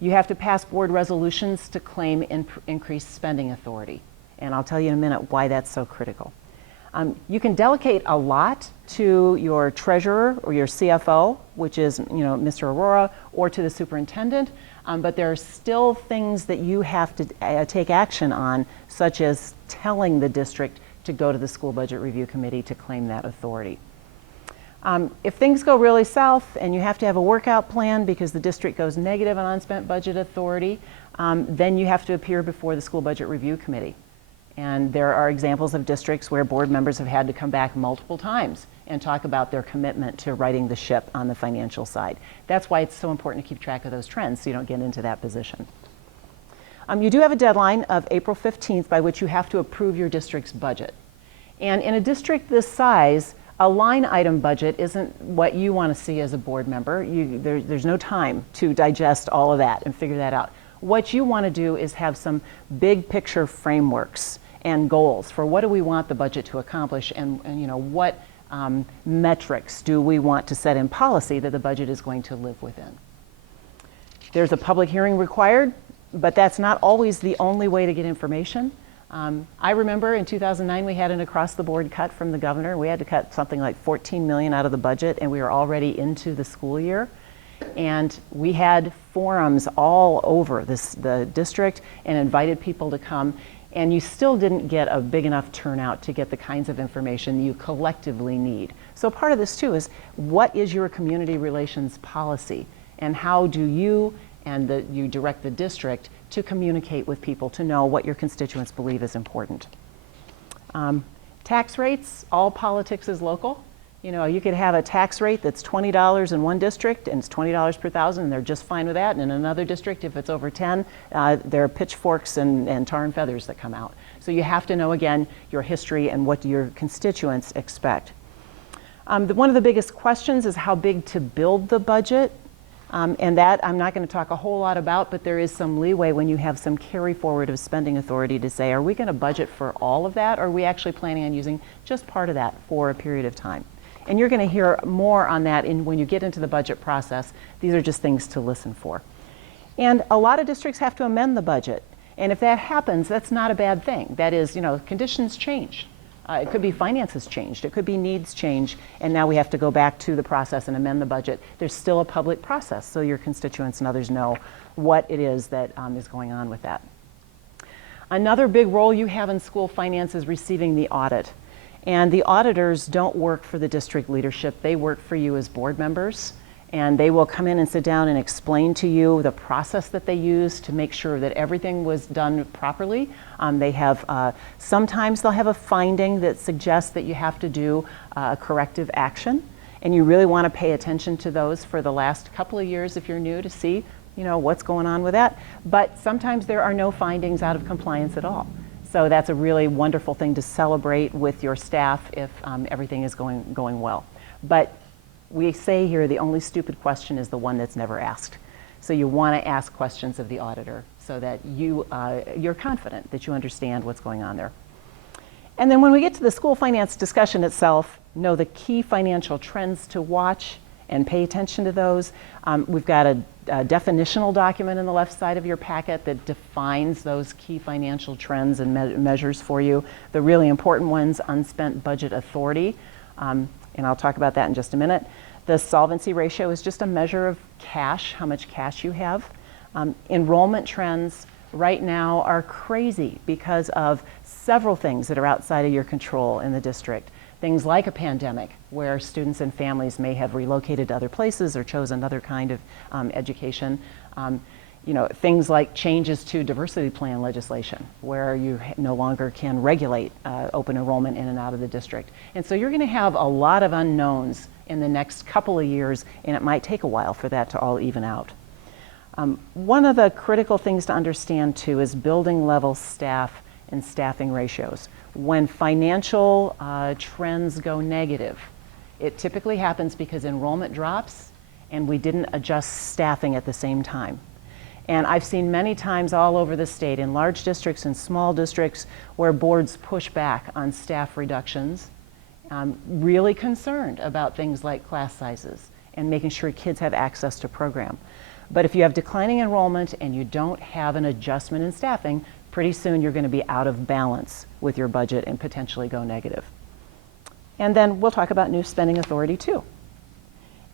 You have to pass board resolutions to claim increased spending authority. And I'll tell you in a minute why that's so critical. You can delegate a lot to your treasurer or your CFO, which is Mr. Aurora, or to the superintendent, but there are still things that you have to take action on, such as telling the district to go to the school budget review committee to claim that authority. If things go really south and you have to have a workout plan because the district goes negative on unspent budget authority, then you have to appear before the school budget review committee. And there are examples of districts where board members have had to come back multiple times and talk about their commitment to righting the ship on the financial side. That's why it's so important to keep track of those trends so you don't get into that position. You do have a deadline of April 15th by which you have to approve your district's budget. And in a district this size, a line item budget isn't what you want to see as a board member. There's no time to digest all of that and figure that out. What you want to do is have some big picture frameworks and goals for what do we want the budget to accomplish, and what metrics do we want to set in policy that the budget is going to live within. There's a public hearing required, but that's not always the only way to get information. I remember in 2009 we had an across-the-board cut from the governor. We had to cut something like $14 million out of the budget, and we were already into the school year. And we had forums all over the district and invited people to come, and you still didn't get a big enough turnout to get the kinds of information you collectively need. So part of this too is, what is your community relations policy, and how do you you direct the district to communicate with people to know what your constituents believe is important. Tax rates, all politics is local. You could have a tax rate that's $20 in one district and it's $20 per thousand and they're just fine with that. And in another district, if it's over 10, there are pitchforks and tar and feathers that come out. So you have to know, again, your history and what your constituents expect. One of the biggest questions is how big to build the budget. And that I'm not going to talk a whole lot about, but there is some leeway when you have some carry forward of spending authority to say, are we going to budget for all of that, or are we actually planning on using just part of that for a period of time? And you're going to hear more on that when you get into the budget process. These are just things to listen for. And a lot of districts have to amend the budget. And if that happens, that's not a bad thing. That is, conditions change. It could be finances changed. It could be needs change. And now we have to go back to the process and amend the budget. There's still a public process, so your constituents and others know what it is that is going on with that. Another big role you have in school finance is receiving the audit. And the auditors don't work for the district leadership. They work for you as board members. And they will come in and sit down and explain to you the process that they use to make sure that everything was done properly. They have, sometimes they'll have a finding that suggests that you have to do corrective action. And you really want to pay attention to those for the last couple of years if you're new to see, what's going on with that. But sometimes there are no findings out of compliance at all. So that's a really wonderful thing to celebrate with your staff if everything is going well. But we say here the only stupid question is the one that's never asked. So you want to ask questions of the auditor so that you're confident that you understand what's going on there. And then when we get to the school finance discussion itself, know the key financial trends to watch and pay attention to those. We've got a definitional document in the left side of your packet that defines those key financial trends and measures for you. The really important ones, unspent budget authority, and I'll talk about that in just a minute. The solvency ratio is just a measure of cash, how much cash you have. Enrollment trends right now are crazy because of several things that are outside of your control in the district. Things like a pandemic, where students and families may have relocated to other places or chose another kind of education. Things like changes to diversity plan legislation, where you no longer can regulate open enrollment in and out of the district. And so you're going to have a lot of unknowns in the next couple of years, and it might take a while for that to all even out. One of the critical things to understand, too, is building level staff and staffing ratios. When financial trends go negative, it typically happens because enrollment drops and we didn't adjust staffing at the same time. And I've seen many times all over the state, in large districts and small districts, where boards push back on staff reductions, really concerned about things like class sizes and making sure kids have access to program. But if you have declining enrollment and you don't have an adjustment in staffing, pretty soon you're going to be out of balance with your budget and potentially go negative. And then we'll talk about new spending authority too.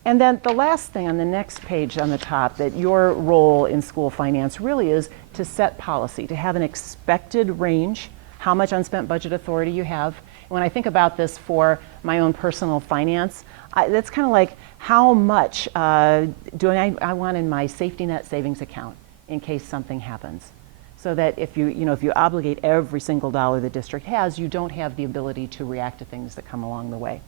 And then the last thing on the next page on the top, that your role in school finance really is to set policy, to have an expected range, how much unspent budget authority you have. When I think about this for my own personal finance, that's kind of like, how much do I want in my safety net savings account in case something happens? So that if you obligate every single dollar the district has, you don't have the ability to react to things that come along the way,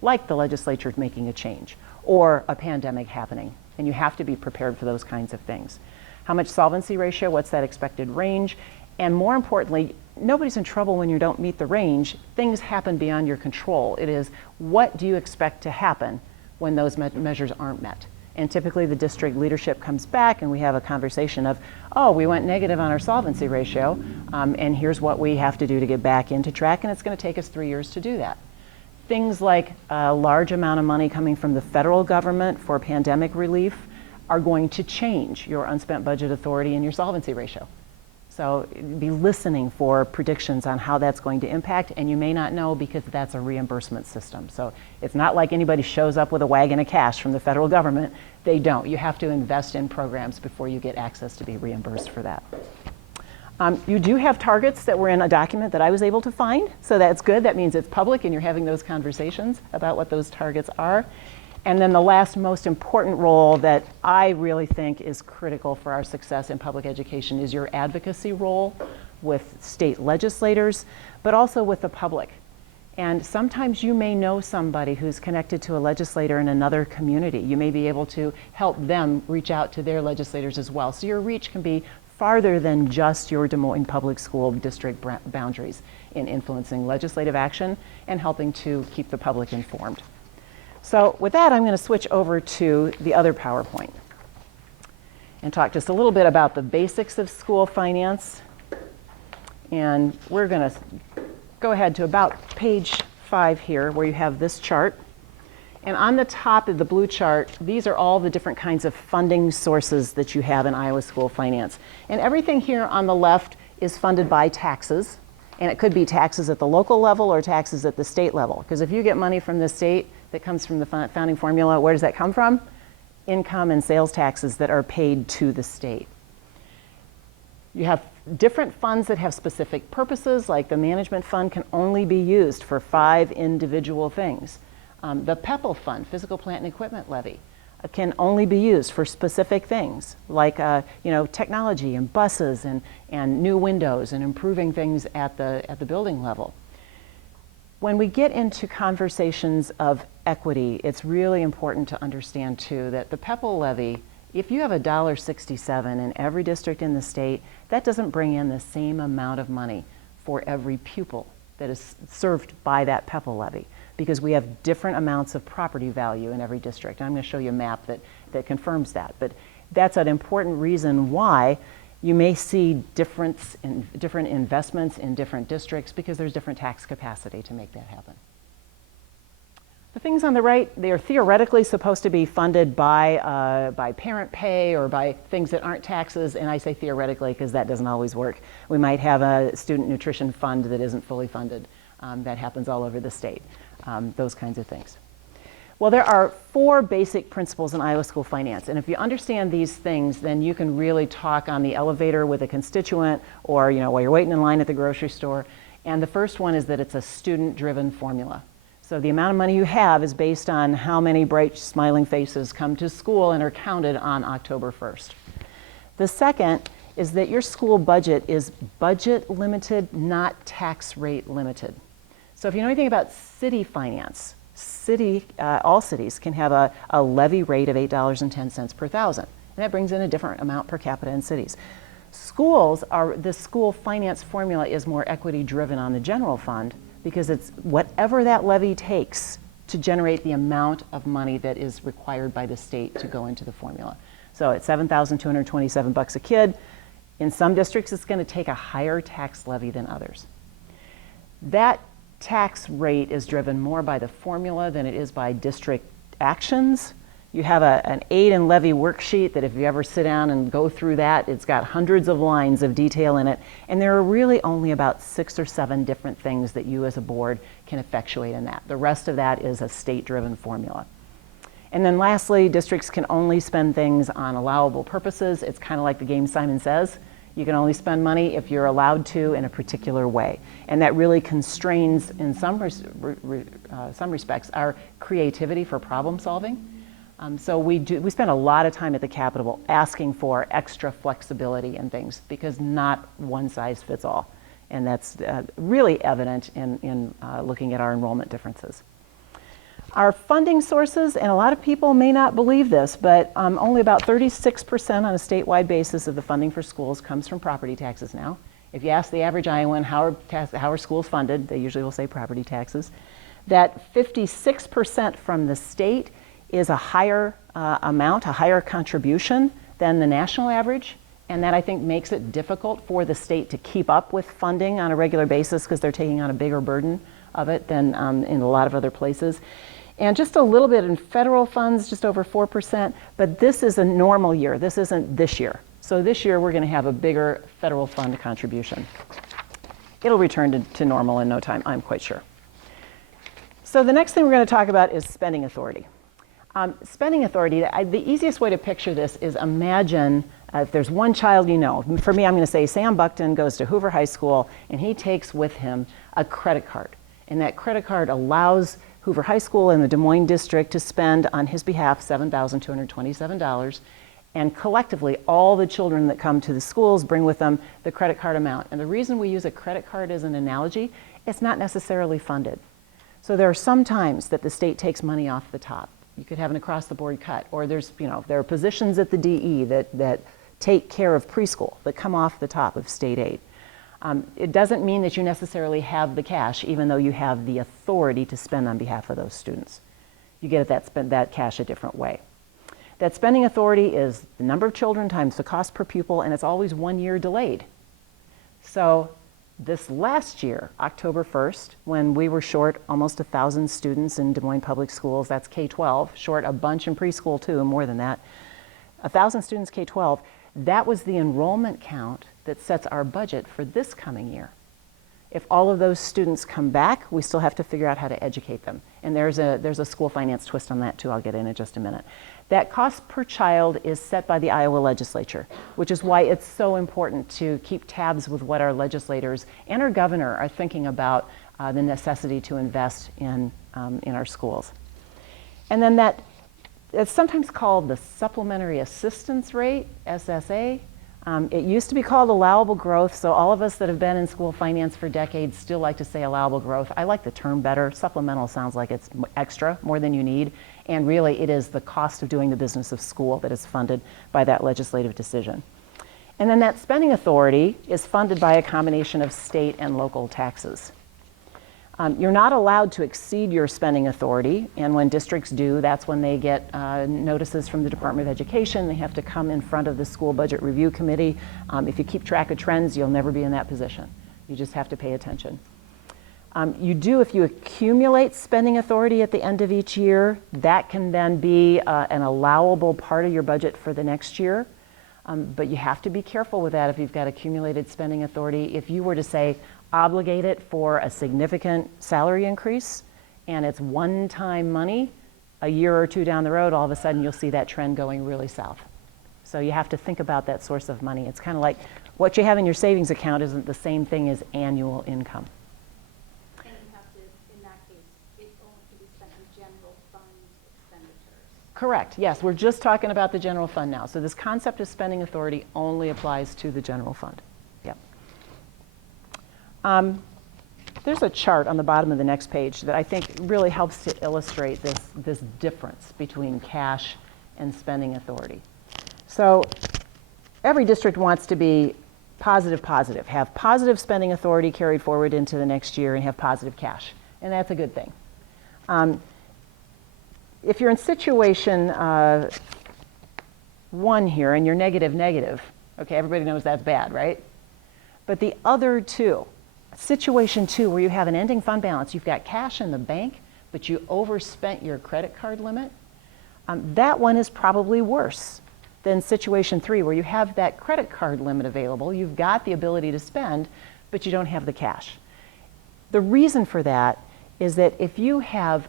like the legislature making a change or a pandemic happening, and you have to be prepared for those kinds of things. How much solvency ratio, what's that expected range? And more importantly, nobody's in trouble when you don't meet the range. Things happen beyond your control. It is, what do you expect to happen when those measures aren't met? And typically the district leadership comes back and we have a conversation of, oh, we went negative on our solvency ratio, and here's what we have to do to get back into track, and it's going to take us 3 years to do that. Things like a large amount of money coming from the federal government for pandemic relief are going to change your unspent budget authority and your solvency ratio. So be listening for predictions on how that's going to impact, and you may not know because that's a reimbursement system. So it's not like anybody shows up with a wagon of cash from the federal government. They don't. You have to invest in programs before you get access to be reimbursed for that. You do have targets that were in a document that I was able to find, so that's good. That means it's public and you're having those conversations about what those targets are. And then the last most important role that I really think is critical for our success in public education is your advocacy role with state legislators, but also with the public. And sometimes you may know somebody who's connected to a legislator in another community. You may be able to help them reach out to their legislators as well. So your reach can be farther than just your Des Moines Public School district boundaries in influencing legislative action and helping to keep the public informed. So with that, I'm going to switch over to the other PowerPoint. and talk just a little bit about the basics of school finance. And we're going to go ahead to about page 5 here, where you have this chart. And on the top of the blue chart, these are all the different kinds of funding sources that you have in Iowa school finance. And everything here on the left is funded by taxes. And it could be taxes at the local level or taxes at the state level. Because if you get money from the state that comes from the founding formula, where does that come from? Income and sales taxes that are paid to the state. You have different funds that have specific purposes, like the management fund can only be used for 5 individual things. The PEPL fund, physical plant and equipment levy, can only be used for specific things, like technology and buses and new windows and improving things at the building level. When we get into conversations of equity, it's really important to understand too that the PEPL levy, if you have $1.67 in every district in the state, that doesn't bring in the same amount of money for every pupil that is served by that PEPL levy, because we have different amounts of property value in every district. And I'm going to show you a map that confirms that. But that's an important reason why you may see different investments in different districts, because there's different tax capacity to make that happen. The things on the right, they are theoretically supposed to be funded by parent pay or by things that aren't taxes, and I say theoretically because that doesn't always work. We might have a student nutrition fund that isn't fully funded. That happens all over the state, those kinds of things. Well, there are 4 basic principles in Iowa school finance, and if you understand these things, then you can really talk on the elevator with a constituent or while you're waiting in line at the grocery store. And the first one is that it's a student-driven formula. So the amount of money you have is based on how many bright smiling faces come to school and are counted on October 1st. The second is that your school budget is budget limited, not tax rate limited. So if you know anything about city finance, all cities can have a levy rate of $8.10 per thousand. And that brings in a different amount per capita in cities. The school finance formula is more equity driven on the general fund, because it's whatever that levy takes to generate the amount of money that is required by the state to go into the formula. So at $7,227 a kid, in some districts it's going to take a higher tax levy than others. That tax rate is driven more by the formula than it is by district actions. You have an aid and levy worksheet that if you ever sit down and go through that, it's got hundreds of lines of detail in it. And there are really only about 6 or 7 different things that you as a board can effectuate in that. The rest of that is a state-driven formula. And then lastly, districts can only spend things on allowable purposes. It's kind of like the game Simon Says. You can only spend money if you're allowed to in a particular way. And that really constrains, in some respects, our creativity for problem solving. So we spend a lot of time at the Capitol asking for extra flexibility in things, because not one size fits all. And that's really evident in looking at our enrollment differences. Our funding sources, and a lot of people may not believe this, but only about 36% on a statewide basis of the funding for schools comes from property taxes now. If you ask the average Iowan how are schools funded, they usually will say property taxes. That 56% from the state is a higher amount, a higher contribution than the national average. And that, I think, makes it difficult for the state to keep up with funding on a regular basis, because they're taking on a bigger burden of it than in a lot of other places. And just a little bit in federal funds, just over 4%, but this is a normal year. This isn't this year. So this year we're going to have a bigger federal fund contribution. It'll return to normal in no time, I'm quite sure. So the next thing we're going to talk about is spending authority. Spending authority, the easiest way to picture this is imagine if there's one child you know. For me, I'm going to say Sam Buckton goes to Hoover High School and he takes with him a credit card. And that credit card allows Hoover High School and the Des Moines district to spend on his behalf $7,227. And collectively, all the children that come to the schools bring with them the credit card amount. And the reason we use a credit card as an analogy, it's not necessarily funded. So there are some times that the state takes money off the top. You could have an across-the-board cut, or there are positions at the DE that take care of preschool that come off the top of state aid. It doesn't mean that you necessarily have the cash, even though you have the authority to spend on behalf of those students. You get that cash a different way. That spending authority is the number of children times the cost per pupil, and it's always 1 year delayed. So this last year, October 1st, when we were short almost 1,000 students in Des Moines Public Schools, that's K-12, short a bunch in preschool too, more than that, 1,000 students K-12, that was the enrollment count that sets our budget for this coming year. If all of those students come back, we still have to figure out how to educate them. And there's a school finance twist on that too, I'll get in just a minute. That cost per child is set by the Iowa legislature, which is why it's so important to keep tabs with what our legislators and our governor are thinking about the necessity to invest in our schools. And then it's sometimes called the supplementary assistance rate, SSA. It used to be called allowable growth, so all of us that have been in school finance for decades still like to say allowable growth. I like the term better. Supplemental sounds like it's extra, more than you need, and really it is the cost of doing the business of school that is funded by that legislative decision. And then that spending authority is funded by a combination of state and local taxes. You're not allowed to exceed your spending authority, and when districts do, that's when they get notices from the Department of Education. They have to come in front of the School Budget Review Committee. If you keep track of trends, you'll never be in that position. You just have to pay attention. You do, if you accumulate spending authority at the end of each year, that can then be an allowable part of your budget for the next year. But you have to be careful with that if you've got accumulated spending authority. If you were to say, obligate it for a significant salary increase, and it's one-time money, a year or two down the road, all of a sudden you'll see that trend going really south. So you have to think about that source of money. It's kind of like what you have in your savings account isn't the same thing as annual income. And you have to, in that case, it only can be spent on general fund expenditures. Correct, yes, we're just talking about the general fund now. So this concept of spending authority only applies to the general fund. Yep. There's a chart on the bottom of the next page that I think really helps to illustrate this difference between cash and spending authority. So every district wants to be positive, have positive spending authority carried forward into the next year and have positive cash, and that's a good thing. If you're in situation 1 here and you're negative, okay, everybody knows that's bad, right? But the other two, situation 2 where you have an ending fund balance, you've got cash in the bank, but you overspent your credit card limit, that one is probably worse than situation 3 where you have that credit card limit available, you've got the ability to spend, but you don't have the cash. The reason for that is that if you have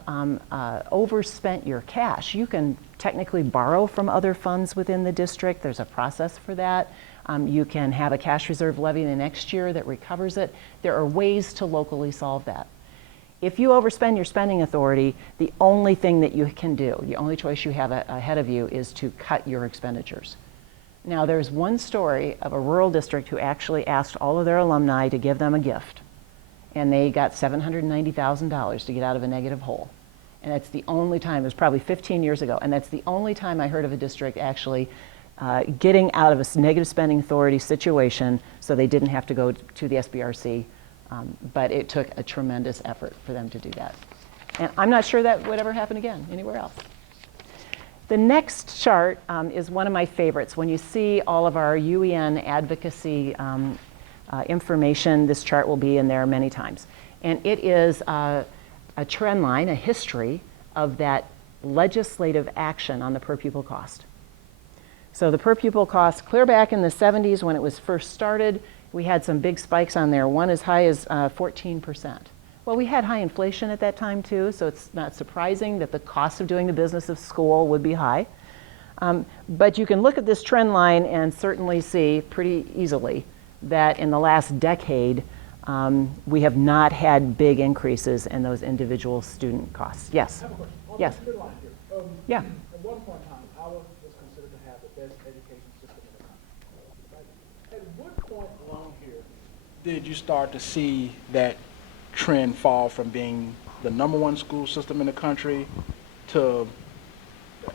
overspent your cash, you can technically borrow from other funds within the district. There's a process for that. You can have a cash reserve levy the next year that recovers it. There are ways to locally solve that. If you overspend your spending authority, the only thing that you can do, the only choice you have ahead of you is to cut your expenditures. Now, there's one story of a rural district who actually asked all of their alumni to give them a gift, and they got $790,000 to get out of a negative hole. And that's the only time, it was probably 15 years ago, and that's the only time I heard of a district actually getting out of a negative spending authority situation so they didn't have to go to the SBRC, but it took a tremendous effort for them to do that. And I'm not sure that would ever happen again anywhere else. The next chart is one of my favorites. When you see all of our UEN advocacy information, this chart will be in there many times. And it is a trend line, a history of that legislative action on the per pupil cost. So the per pupil cost, clear back in the 70s when it was first started, we had some big spikes on there, one as high as 14%. Well, we had high inflation at that time too, so it's not surprising that the cost of doing the business of school would be high. But you can look at this trend line and certainly see pretty easily that in the last decade, we have not had big increases in those individual student costs. Yes? I have a question. On Yes. the midline here. Yeah. At one point in time, Iowa was considered to have the best education system in the country. Right? At what point along here Did you start to see that trend fall from being the #1 school system in the country to,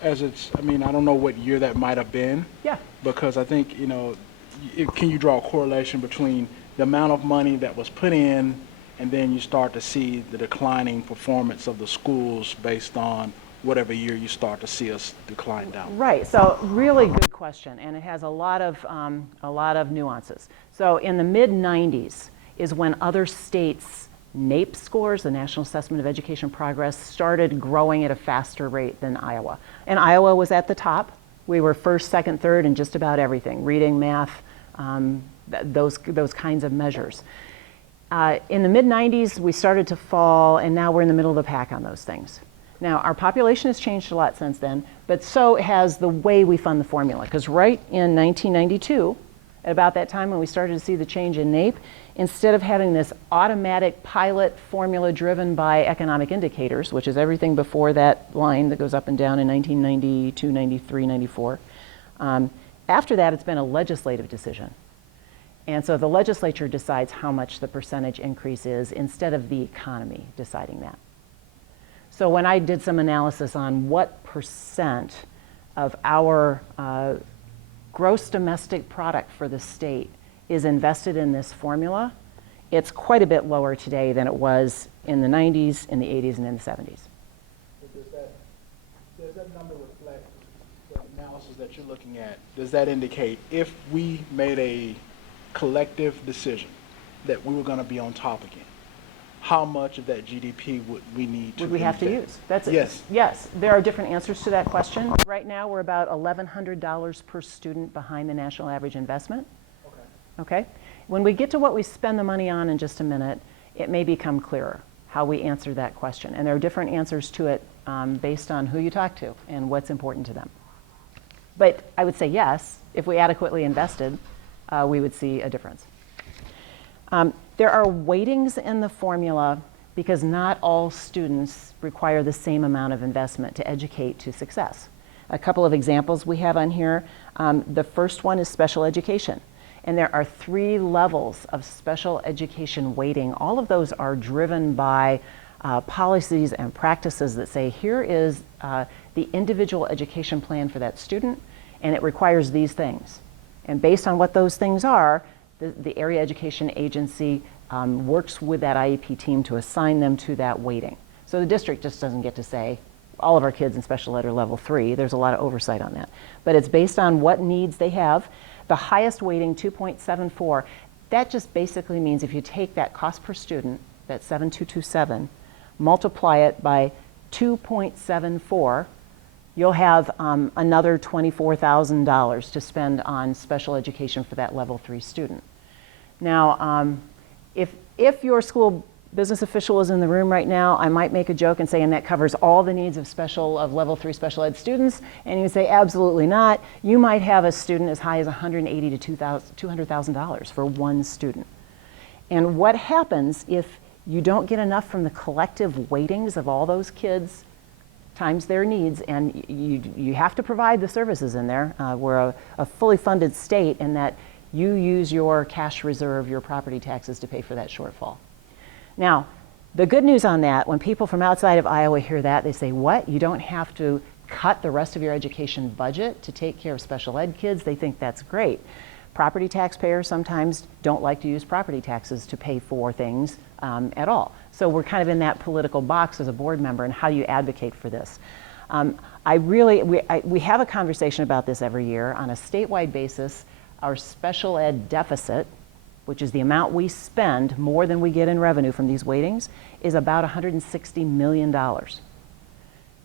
as it's, I mean, I don't know what year that might have been. Yeah. Because I think, can you draw a correlation between the amount of money that was put in and then you start to see the declining performance of the schools based on whatever year you start to see us decline down? Right. So really good question, and it has a lot of nuances. So in the mid '90s is when other states' NAEP scores, the National Assessment of Education Progress, started growing at a faster rate than Iowa. And Iowa was at the top. We were first, second, third in just about everything: reading, math, those kinds of measures. In the mid '90s, we started to fall, and now we're in the middle of the pack on those things. Now, our population has changed a lot since then, but so has the way we fund the formula. Because right in 1992, at about that time when we started to see the change in NAEP, instead of having this automatic pilot formula driven by economic indicators, which is everything before that line that goes up and down in 1992, 93, 94, after that, it's been a legislative decision. And so the legislature decides how much the percentage increase is instead of the economy deciding that. So when I did some analysis on what percent of our gross domestic product for the state is invested in this formula, it's quite a bit lower today than it was in the 90s, in the 80s, and in the 70s. Does that number reflect the analysis that you're looking at? Does that indicate if we made a collective decision that we were going to be on top again, how much of that GDP would we need to Would we have to use? That's it. Yes. Yes, there are different answers to that question. Right now, we're about $1,100 per student behind the national average investment. Okay? When we get to what we spend the money on in just a minute, it may become clearer how we answer that question. And there are different answers to it based on who you talk to and what's important to them. But I would say yes, if we adequately invested, we would see a difference. There are weightings in the formula because not all students require the same amount of investment to educate to success. A couple of examples we have on here. The first one is special education. And there are 3 levels of special education weighting. All of those are driven by policies and practices that say, here is the individual education plan for that student, and it requires these things. And based on what those things are, the area education agency works with that IEP team to assign them to that weighting. So the district just doesn't get to say, all of our kids in special ed are level 3. There's a lot of oversight on that. But it's based on what needs they have. The highest weighting, 2.74, that just basically means if you take that cost per student, that 7,227, multiply it by 2.74, you'll have another $24,000 to spend on special education for that level 3 student. Now, if your school business official is in the room right now, I might make a joke and say, and that covers all the needs of level 3 special ed students, and you say, absolutely not. You might have a student as high as $180,000 to $200,000 for one student. And what happens if you don't get enough from the collective weightings of all those kids times their needs, and you have to provide the services in there. We're a fully funded state in that you use your cash reserve, your property taxes to pay for that shortfall. Now, the good news on that, when people from outside of Iowa hear that, they say, what? You don't have to cut the rest of your education budget to take care of special ed kids? They think that's great. Property taxpayers sometimes don't like to use property taxes to pay for things at all. So we're kind of in that political box as a board member, and how do you advocate for this? We have a conversation about this every year. On a statewide basis, our special ed deficit, which is the amount we spend more than we get in revenue from these weightings, is about $160 million.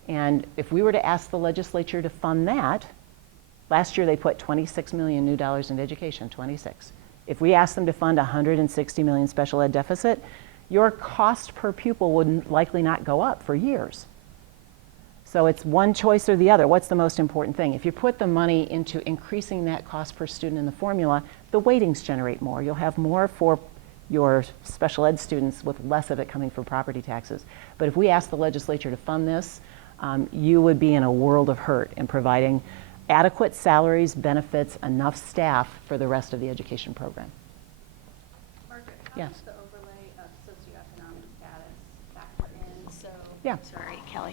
And if we were to ask the legislature to fund that, last year they put $26 million new dollars into education, 26. If we asked them to fund $160 million special ed deficit, your cost per pupil would likely not go up for years. So it's one choice or the other. What's the most important thing? If you put the money into increasing that cost per student in the formula, the weightings generate more. You'll have more for your special ed students with less of it coming from property taxes. But if we ask the legislature to fund this, you would be in a world of hurt in providing adequate salaries, benefits, enough staff for the rest of the education program. Margaret, how Yes. does the overlay of socioeconomic status factor in? So, Yeah. sorry, Kelly.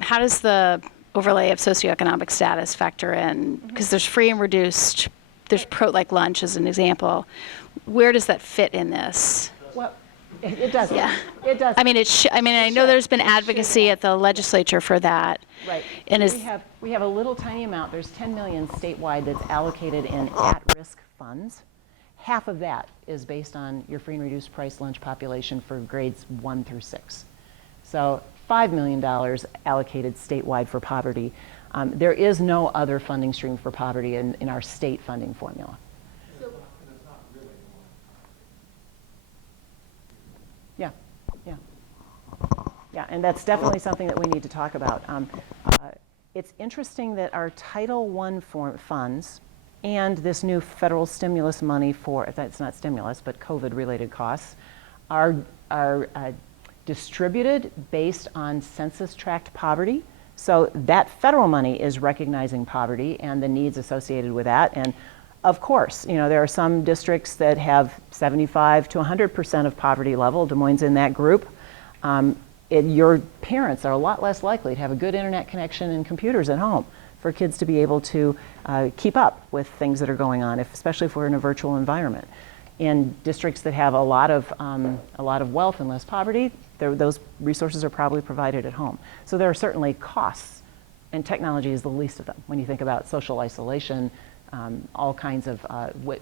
How does the overlay of socioeconomic status factor in? Because there's free and reduced, there's like lunch as an example. Where does that fit in this? Well, It doesn't. Yeah. It doesn't. I mean, I know there's been advocacy at the legislature for that. Right. And We have a little tiny amount. There's 10 million statewide that's allocated in at-risk funds. Half of that is based on your free and reduced price lunch population for grades 1 through 6. So $5 million allocated statewide for poverty. There is no other funding stream for poverty in our state funding formula. Yeah, yeah. Yeah, and that's definitely something that we need to talk about. It's interesting that our Title I funds and this new federal stimulus money for, it's not stimulus, but COVID-related costs, are distributed based on census-tract poverty. So that federal money is recognizing poverty and the needs associated with that. And of course, there are some districts that have 75 to 100% of poverty level. Des Moines in that group. Your parents are a lot less likely to have a good internet connection and computers at home for kids to be able to keep up with things that are going on, especially if we're in a virtual environment. In districts that have a lot of wealth and less poverty, those resources are probably provided at home. So there are certainly costs, and technology is the least of them. When you think about social isolation, all kinds of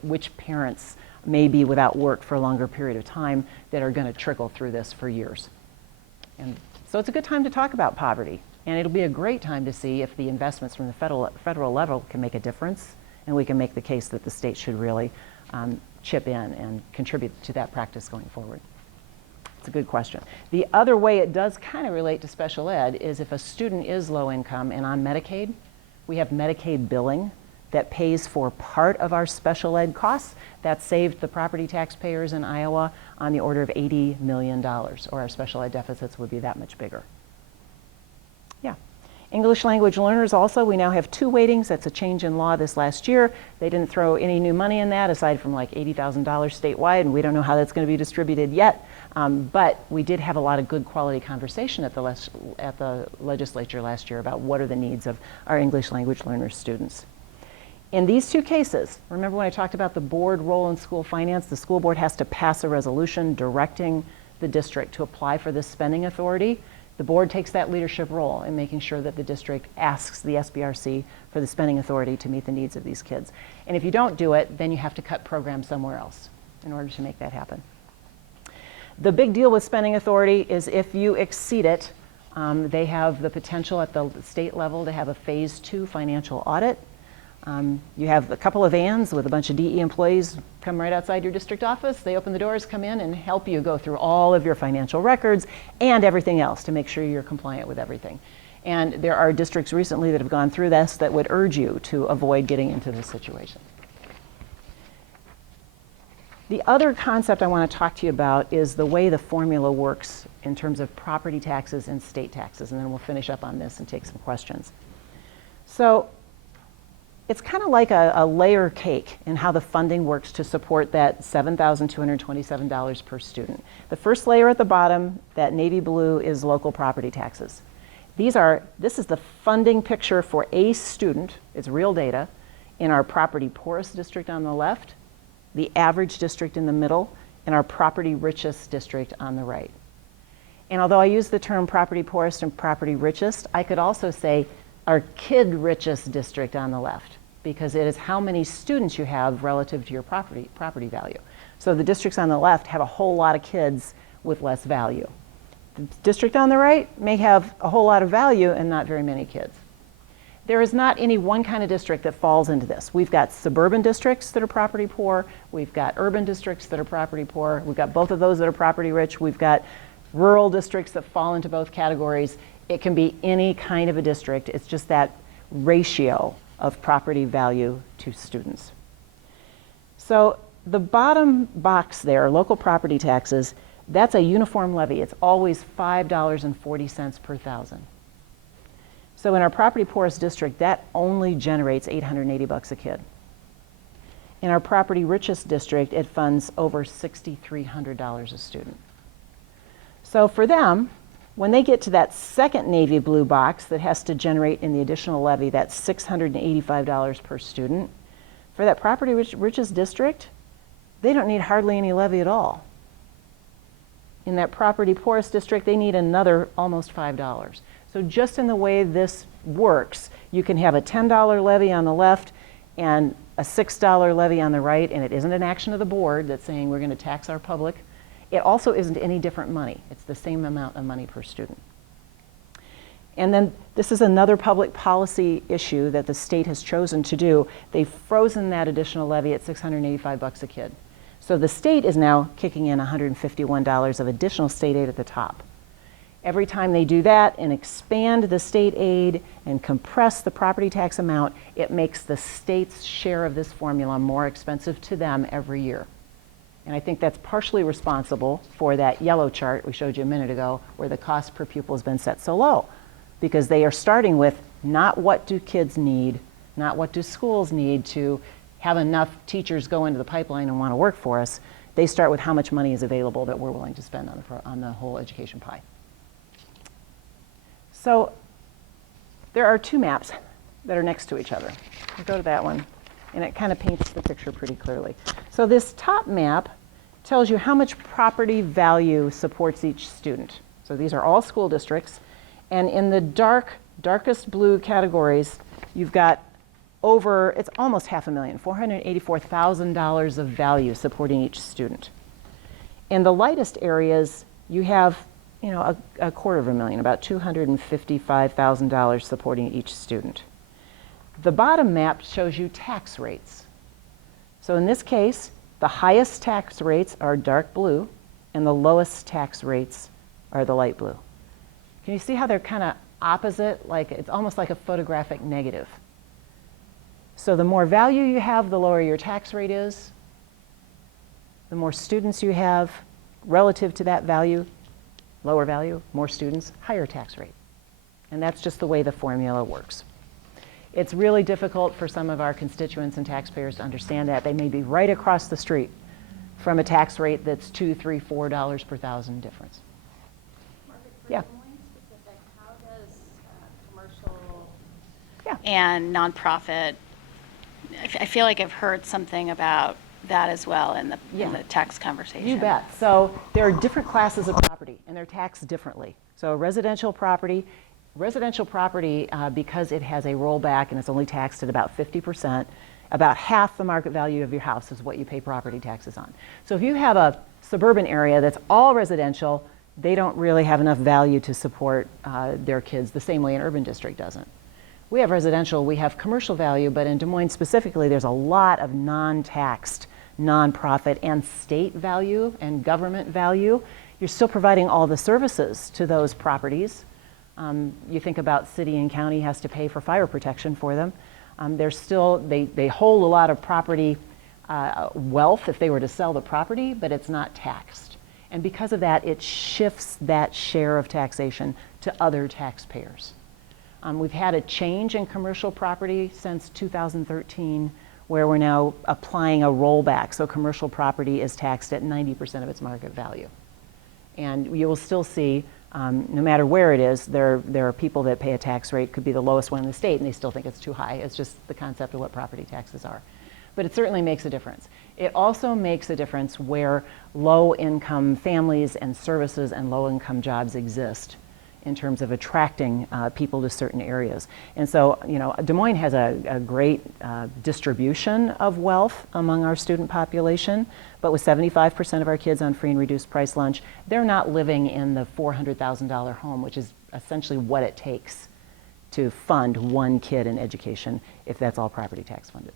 which parents may be without work for a longer period of time that are going to trickle through this for years. And so it's a good time to talk about poverty, and it'll be a great time to see if the investments from the federal level can make a difference, and we can make the case that the state should really chip in and contribute to that practice going forward. It's a good question. The other way it does kind of relate to special ed is if a student is low income and on Medicaid, we have Medicaid billing that pays for part of our special ed costs. That saved the property taxpayers in Iowa on the order of $80 million, or our special ed deficits would be that much bigger. Yeah. English language learners also, we now have 2 weightings. That's a change in law this last year. They didn't throw any new money in that aside from like $80,000 statewide, and we don't know how that's going to be distributed yet. But we did have a lot of good quality conversation at the legislature last year about what are the needs of our English language learners students. In these 2 cases, remember when I talked about the board role in school finance, the school board has to pass a resolution directing the district to apply for this spending authority. The board takes that leadership role in making sure that the district asks the SBRC for the spending authority to meet the needs of these kids. And if you don't do it, then you have to cut programs somewhere else in order to make that happen. The big deal with spending authority is if you exceed it, they have the potential at the state level to have a phase 2 financial audit. You have a couple of vans with a bunch of DE employees come right outside your district office. They open the doors, come in, and help you go through all of your financial records and everything else to make sure you're compliant with everything. And there are districts recently that have gone through this that would urge you to avoid getting into this situation. The other concept I want to talk to you about is the way the formula works in terms of property taxes and state taxes, and then we'll finish up on this and take some questions. So it's kind of like a layer cake in how the funding works to support that $7,227 per student. The first layer at the bottom, that navy blue, is local property taxes. This is the funding picture for a student, it's real data, in our property poorest district on the left, the average district in the middle, and our property richest district on the right. And although I use the term property poorest and property richest, I could also say our kid richest district on the left, because it is how many students you have relative to your property value. So the districts on the left have a whole lot of kids with less value. The district on the right may have a whole lot of value and not very many kids. There is not any one kind of district that falls into this. We've got suburban districts that are property poor. We've got urban districts that are property poor. We've got both of those that are property rich. We've got rural districts that fall into both categories. It can be any kind of a district. It's just that ratio of property value to students. So the bottom box there, local property taxes, that's a uniform levy. It's always $5.40 per thousand. So in our property poorest district, that only generates $880 a kid. In our property richest district, it funds over $6,300 a student. So for them, when they get to that second navy blue box that has to generate in the additional levy that $685 per student, for that property richest district, they don't need hardly any levy at all. in that property poorest district, they need another almost $5. So just in the way this works, you can have a $10 levy on the left and a $6 levy on the right, and it isn't an action of the board that's saying we're going to tax our public. It also isn't any different money. It's the same amount of money per student. And then this is another public policy issue that the state has chosen to do. They've frozen that additional levy at $685 a kid. So the state is now kicking in $151 of additional state aid at the top. Every time they do that and expand the state aid and compress the property tax amount, it makes the state's share of this formula more expensive to them every year. And I think that's partially responsible for that yellow chart we showed you a minute ago, where the cost per pupil has been set so low, because they are starting with not what do kids need, not what do schools need to have enough teachers go into the pipeline and want to work for us. They start with how much money is available that we're willing to spend on the whole education pie. So there are two maps that are next to each other. We'll go to that one, and it kind of paints the picture pretty clearly. So this top map tells you how much property value supports each student. So these are all school districts, and in the darkest blue categories, you've got it's almost $500,000, $484,000 of value supporting each student. In the lightest areas, you have a $250,000, about $255,000 supporting each student. The bottom map shows you tax rates. So in this case, the highest tax rates are dark blue, and the lowest tax rates are the light blue. Can you see how they're kind of opposite? Like it's almost like a photographic negative. So the more value you have, the lower your tax rate is. The more students you have relative to that value, lower value, more students, higher tax rate. And that's just the way the formula works. It's really difficult for some of our constituents and taxpayers to understand that. They may be right across the street from a tax rate that's $2, $3, $4 per thousand difference. Margaret, for Yeah. Des Moines specific, how does commercial And nonprofit, I feel like I've heard something about that as well in the tax conversation. You bet. So there are different classes of property, and they're taxed differently. So residential property, because it has a rollback and it's only taxed at about 50%, about half the market value of your house is what you pay property taxes on. So if you have a suburban area that's all residential, they don't really have enough value to support their kids the same way an urban district doesn't. We have residential, we have commercial value, but in Des Moines specifically, there's a lot of non-taxed, nonprofit and state value and government value. You're still providing all the services to those properties. You think about city and county has to pay for fire protection for them. They hold a lot of property wealth if they were to sell the property, but it's not taxed. And because of that, it shifts that share of taxation to other taxpayers. We've had a change in commercial property since 2013, where we're now applying a rollback. So commercial property is taxed at 90% of its market value. And you will still see, no matter where it is, there are people that pay a tax rate, could be the lowest one in the state, and they still think it's too high. It's just the concept of what property taxes are. But it certainly makes a difference. It also makes a difference where low-income families and services and low-income jobs exist in terms of attracting people to certain areas. And so, Des Moines has a great distribution of wealth among our student population, but with 75% of our kids on free and reduced price lunch, they're not living in the $400,000 home, which is essentially what it takes to fund one kid in education if that's all property tax funded.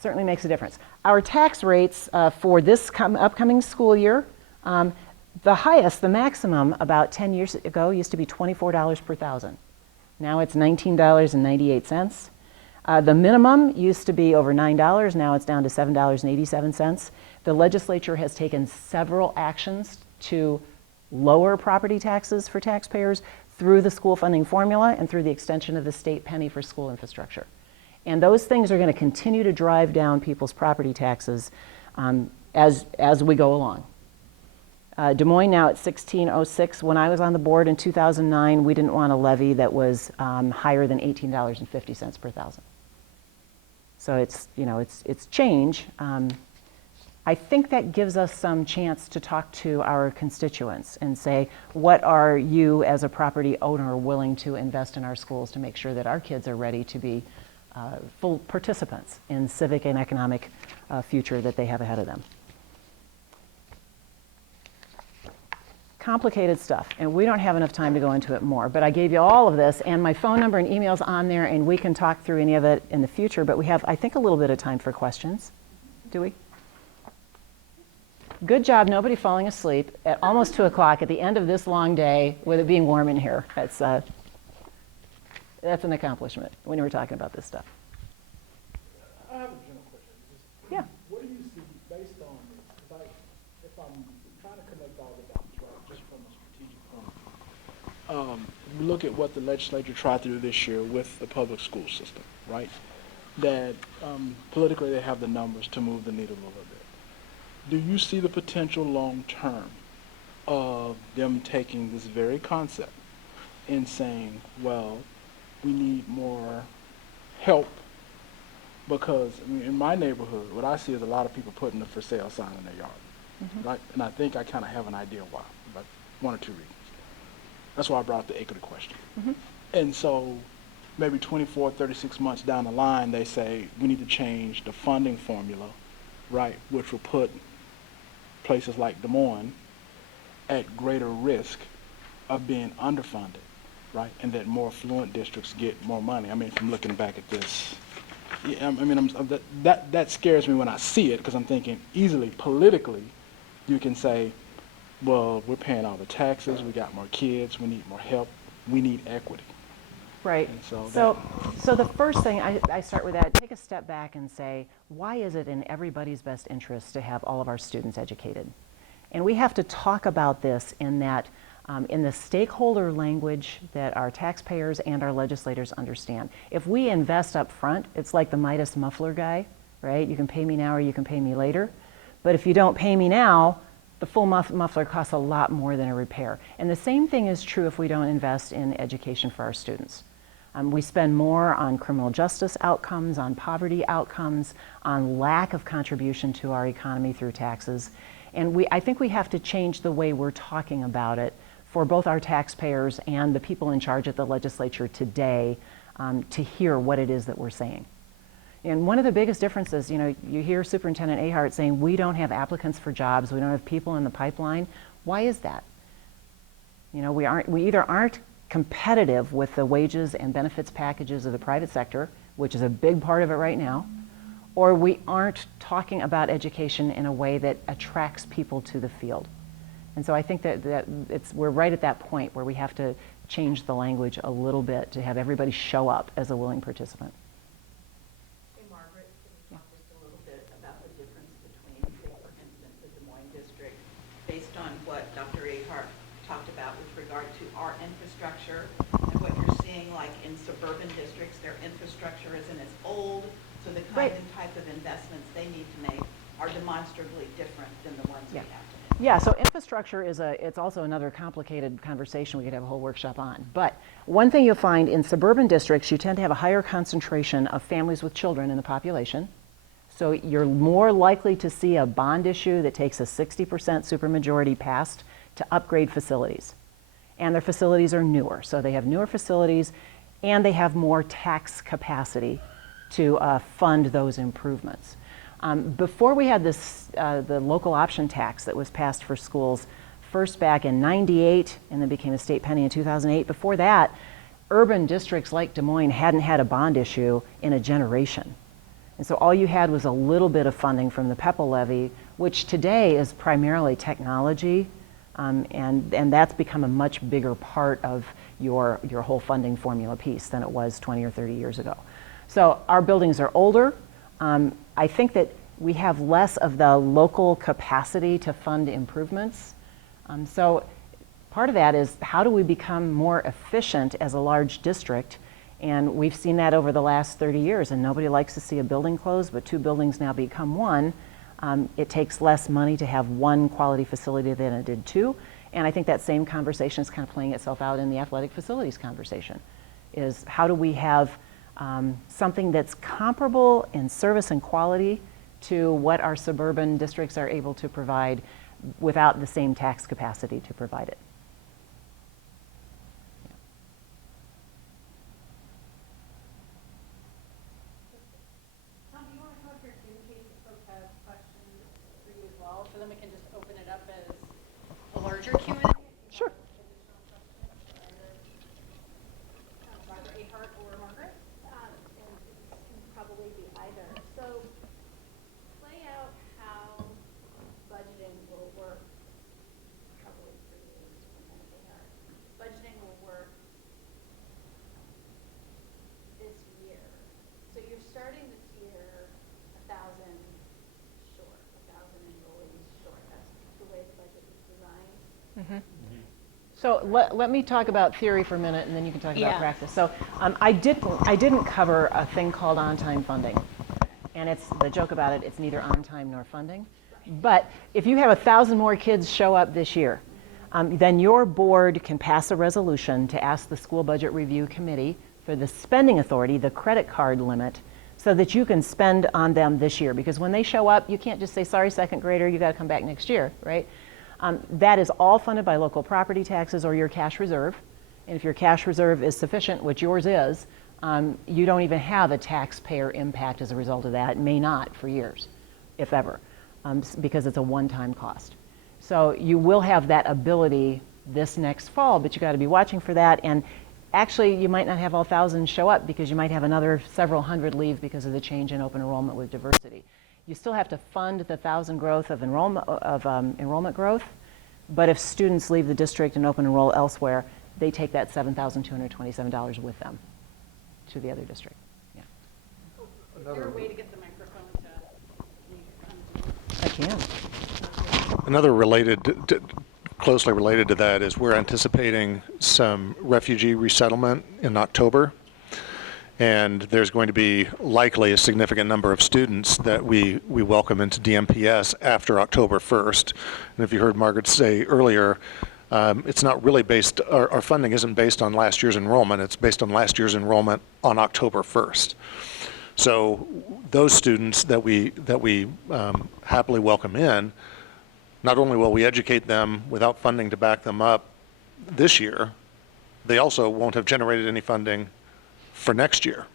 Certainly makes a difference. Our tax rates for this upcoming school year, the highest, the maximum about 10 years ago used to be $24 per thousand. Now it's $19.98. The minimum used to be over $9, now it's down to $7.87. The legislature has taken several actions to lower property taxes for taxpayers through the school funding formula and through the extension of the state penny for school infrastructure. And those things are going to continue to drive down people's property taxes as we go along. Des Moines now at $16.06. When I was on the board in 2009, we didn't want a levy that was higher than $18.50 per thousand. So it's change. I think that gives us some chance to talk to our constituents and say, what are you as a property owner willing to invest in our schools to make sure that our kids are ready to be full participants in civic and economic future that they have ahead of them. Complicated stuff, and we don't have enough time to go into it more, but I gave you all of this, and my phone number and email's on there, and we can talk through any of it in the future, but we have, I think, a little bit of time for questions. Do we? Good job, nobody falling asleep at almost 2 o'clock at the end of this long day with it being warm in here. That's an accomplishment when we're talking about this stuff. I have a general question. Yeah. What do you see based on this? Because if I'm trying to connect all the dots, right, just from a strategic point, we look at what the legislature tried to do this year with the public school system, right? That politically they have the numbers to move the needle a little bit. Do you see the potential long term of them taking this very concept and saying, well, we need more help? Because I mean, in my neighborhood, what I see is a lot of people putting the for sale sign in their yard, right? And I think I kind of have an idea why, but one or two reasons. That's why I brought the equity question. And so maybe 24, 36 months down the line, they say we need to change the funding formula, right, which will put places like Des Moines at greater risk of being underfunded, right, and that more affluent districts get more money. I mean, from looking back at this, yeah, I mean, that scares me when I see it, because I'm thinking easily politically, you can say, well, we're paying all the taxes, we got more kids, we need more help, we need equity. Right. And so So the first thing, I start with that, take a step back and say, why is it in everybody's best interest to have all of our students educated? And we have to talk about this in that, in the stakeholder language that our taxpayers and our legislators understand. If we invest up front, it's like the Midas muffler guy, right? You can pay me now or you can pay me later. But if you don't pay me now, the full muffler costs a lot more than a repair. And the same thing is true if we don't invest in education for our students. We spend more on criminal justice outcomes, on poverty outcomes, on lack of contribution to our economy through taxes. And I think we have to change the way we're talking about it for both our taxpayers and the people in charge at the legislature today to hear what it is that we're saying. And one of the biggest differences, you hear Superintendent Ahart saying, we don't have applicants for jobs, we don't have people in the pipeline. Why is that? We either aren't competitive with the wages and benefits packages of the private sector, which is a big part of it right now, or we aren't talking about education in a way that attracts people to the field. And so I think that we're right at that point where we have to change the language a little bit to have everybody show up as a willing participant. Hey, Margaret, can you talk just a little bit about the difference between, say, for instance, the Des Moines district, based on what Dr. Ahart talked about with regard to our infrastructure and what you're seeing like in suburban districts, their infrastructure isn't as old, so the kind and type of investments they need to make are demonstrably different than the ones we have to make. Yeah, so infrastructure it's also another complicated conversation we could have a whole workshop on. But one thing you'll find in suburban districts, you tend to have a higher concentration of families with children in the population. So you're more likely to see a bond issue that takes a 60% supermajority passed to upgrade facilities. And their facilities are newer. So they have newer facilities and they have more tax capacity to fund those improvements. Before we had this, the local option tax that was passed for schools, first back in '98 and then became a state penny in 2008. Before that, urban districts like Des Moines hadn't had a bond issue in a generation. And so all you had was a little bit of funding from the PEPL levy, which today is primarily technology, and that's become a much bigger part of your whole funding formula piece than it was 20 or 30 years ago. So our buildings are older. I think that we have less of the local capacity to fund improvements. So part of that is how do we become more efficient as a large district? And we've seen that over the last 30 years, and nobody likes to see a building close, but 2 buildings now become 1. It takes less money to have 1 quality facility than it did 2. And I think that same conversation is kind of playing itself out in the athletic facilities conversation, is how do we have something that's comparable in service and quality to what our suburban districts are able to provide without the same tax capacity to provide it. Tom, do you want to come up here too, in case folks have questions for you as well? So then we can just open it up as a larger Q&A? Sure. Additional questions for either Dr. Ahart or Margaret? And it can probably be either. So play out how budgeting will work, probably for you, Superintendent Ahart. Budgeting will work this year. So you're starting this year 1,000 short, 1,000 enrollees short. That's the way the budget is designed. So let me talk about theory for a minute, and then you can talk about Yeah. practice. So I didn't cover a thing called on-time funding, and it's the joke about it. It's neither on-time nor funding. But if you have 1,000 more kids show up this year, then your board can pass a resolution to ask the school budget review committee for the spending authority, the credit card limit, so that you can spend on them this year. Because when they show up, you can't just say, sorry, second grader, you got to come back next year, right? That is all funded by local property taxes or your cash reserve. And if your cash reserve is sufficient, which yours is, you don't even have a taxpayer impact as a result of that. It may not for years, if ever, because it's a one-time cost. So you will have that ability this next fall, but you got to be watching for that. And actually, you might not have all 1,000 show up because you might have another several hundred leave because of the change in open enrollment with diversity. You still have to fund the 1,000 growth of enrollment growth, but if students leave the district and open enroll elsewhere, they take that $7,227 with them to the other district. Yeah. Is there a way to get the microphone to I can. Another closely related to that is we're anticipating some refugee resettlement in October. And there's going to be likely a significant number of students that we welcome into DMPS after October 1st. And if you heard Margaret say earlier, it's not really based, our funding isn't based on last year's enrollment, it's based on last year's enrollment on October 1st. So those students that we happily welcome in, not only will we educate them without funding to back them up this year, they also won't have generated any funding for next year.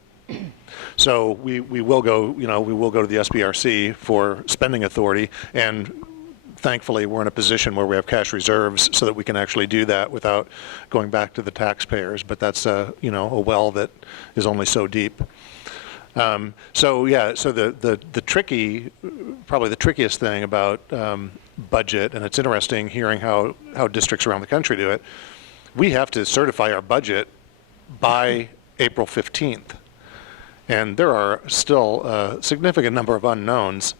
So we will go, we will go to the SBRC for spending authority, and thankfully we're in a position where we have cash reserves so that we can actually do that without going back to the taxpayers. But that's a well that is only so deep. So the tricky, probably the trickiest thing about budget, and it's interesting hearing how districts around the country do it. We have to certify our budget by April 15th. And there are still a significant number of unknowns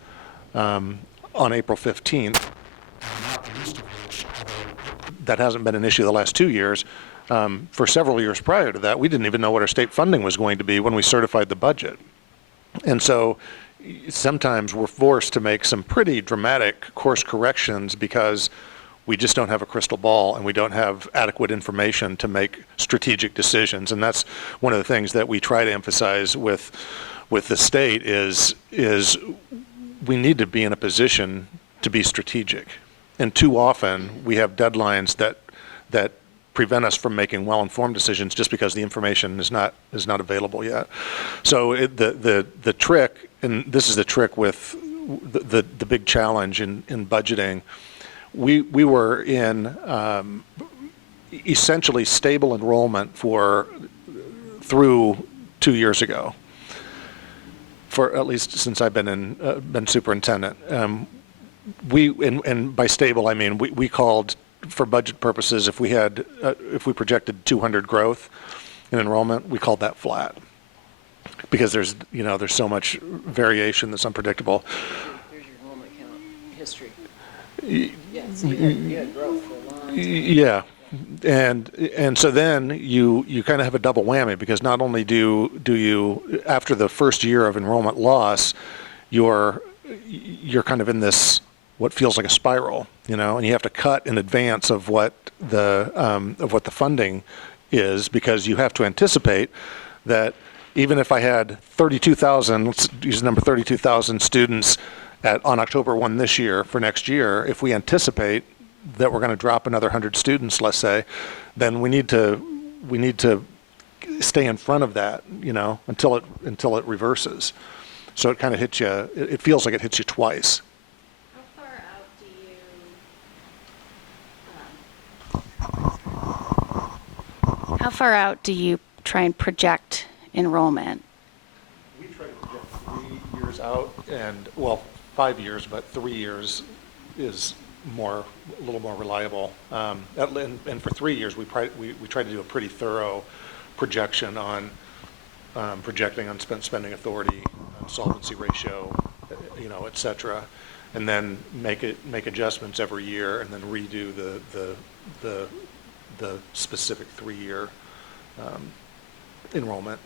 on April 15th, not the least of which, that hasn't been an issue the last 2 years. For several years prior to that, we didn't even know what our state funding was going to be when we certified the budget. And so sometimes we're forced to make some pretty dramatic course corrections because we just don't have a crystal ball and we don't have adequate information to make strategic decisions. And that's one of the things that we try to emphasize with the state is we need to be in a position to be strategic. And too often we have deadlines that prevent us from making well-informed decisions just because the information is not available yet. So the trick, and this is the trick with the big challenge in budgeting. We were in essentially stable enrollment through 2 years ago, for at least since I've been superintendent. And by stable I mean we called, for budget purposes, if we projected 200 growth in enrollment, we called that flat because there's so much variation that's unpredictable. Here's your enrollment count history. Yeah, so you had growth for a long time. Yeah, and so then you kind of have a double whammy because not only do you, after the first year of enrollment loss, you're kind of in this what feels like a spiral, and you have to cut in advance of what the funding is because you have to anticipate that even if I had 32,000, let's use the number 32,000 students on October 1 this year for next year, if we anticipate that we're going to drop another 100 students, let's say, then we need to stay in front of that, until it reverses. So it kind of hits you, it feels like it hits you twice. How far out do you try and project enrollment? We try to project 3 years out, and, well, 5 years, but 3 years is a little more reliable. And for 3 years, we try to do a pretty thorough projection on projecting on spending authority, solvency ratio, et cetera, and then make adjustments every year, and then redo the specific 3-year enrollment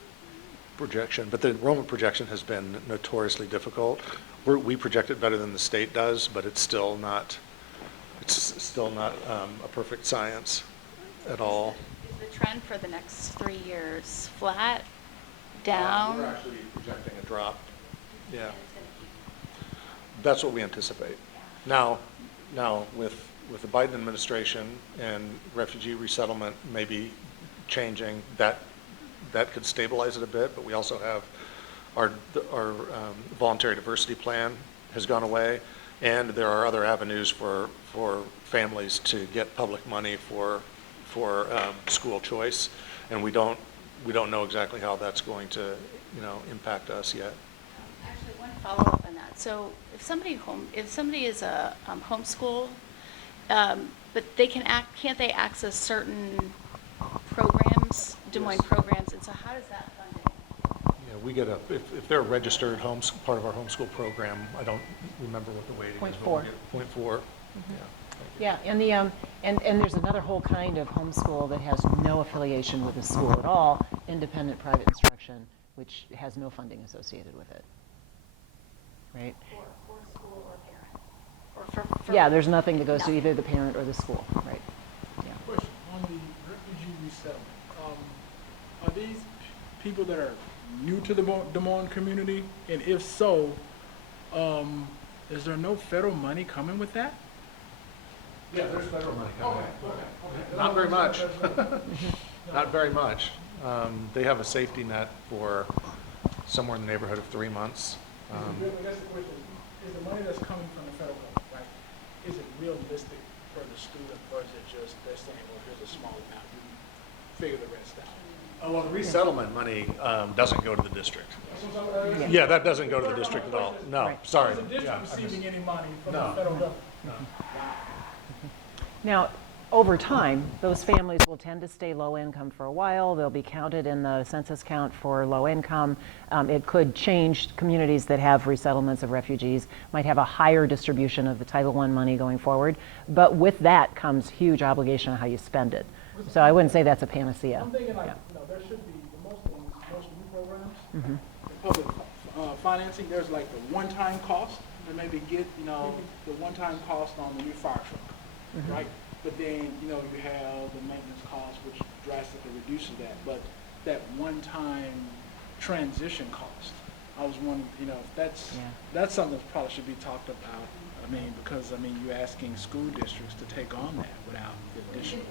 projection. But the enrollment projection has been notoriously difficult. We project it better than the state does, but it's still not a perfect science at all. Is the trend for the next 3 years flat, down? We're actually projecting a drop. Yeah. That's what we anticipate. Now with the Biden administration and refugee resettlement maybe changing, that could stabilize it a bit, but we also have our voluntary diversity plan has gone away, and there are other avenues for families to get public money for school choice, and we don't know exactly how that's going to impact us yet. Actually, one follow-up on that. So if somebody is a homeschool, but can't they access certain programs, Des Moines programs, and so how does that funding? Yeah, we get if they're a registered part of our homeschool program, I don't remember what the weighting is. 0.4. 0.4. Yeah, and there's another whole kind of homeschool that has no affiliation with the school at all, independent private instruction, which has no funding associated with it. Right? For school or parent? Yeah, there's nothing that goes to either the parent or the school, right? Yeah. Question on the refugee resettlement. Are these people that are new to the Des Moines community? And if so, is there no federal money coming with that? Yeah, there's federal money coming in. Not very much. Not very much. They have a safety net for somewhere in the neighborhood of 3 months. I guess the question is the money that's coming from the federal government, right? Is it realistic for the student, or is it just they're saying, well, here's a small amount, you figure the rest out? Oh, well, the resettlement money doesn't go to the district. Yeah, that doesn't go to the district at all. No, Right. sorry. Is the district receiving any money from No. the federal government? Now, over time, those families will tend to stay low income for a while. They'll be counted in the census count for low income. It could change. Communities that have resettlements of refugees might have a higher distribution of the Title I money going forward. But with that comes huge obligation on how you spend it. So I wouldn't say that's a panacea. I'm thinking like, there should be, the most things, most new programs, in public financing, there's like the one-time cost, to maybe get, the one-time cost on the new fire truck, right? But then, you have the maintenance cost, which drastically reduces that. But that one-time transition cost, I was wondering, if that's something that probably should be talked about. Because you're asking school districts to take on that without the additional.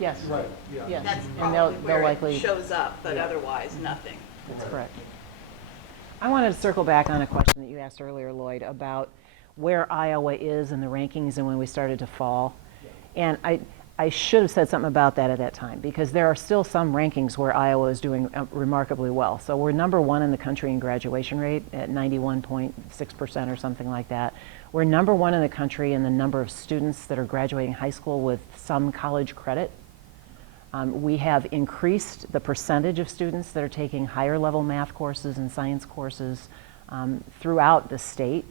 Yes. Right, yeah. Yes. That's And probably they'll where likely. it shows up, but otherwise, nothing. That's correct. I wanted to circle back on a question that you asked earlier, Lloyd, about where Iowa is in the rankings and when we started to fall. And I should have said something about that at that time, because there are still some rankings where Iowa is doing remarkably well. So we're number 1 in the country in graduation rate at 91.6% or something like that. We're number 1 in the country in the number of students that are graduating high school with some college credit. We have increased the percentage of students that are taking higher level math courses and science courses throughout the state.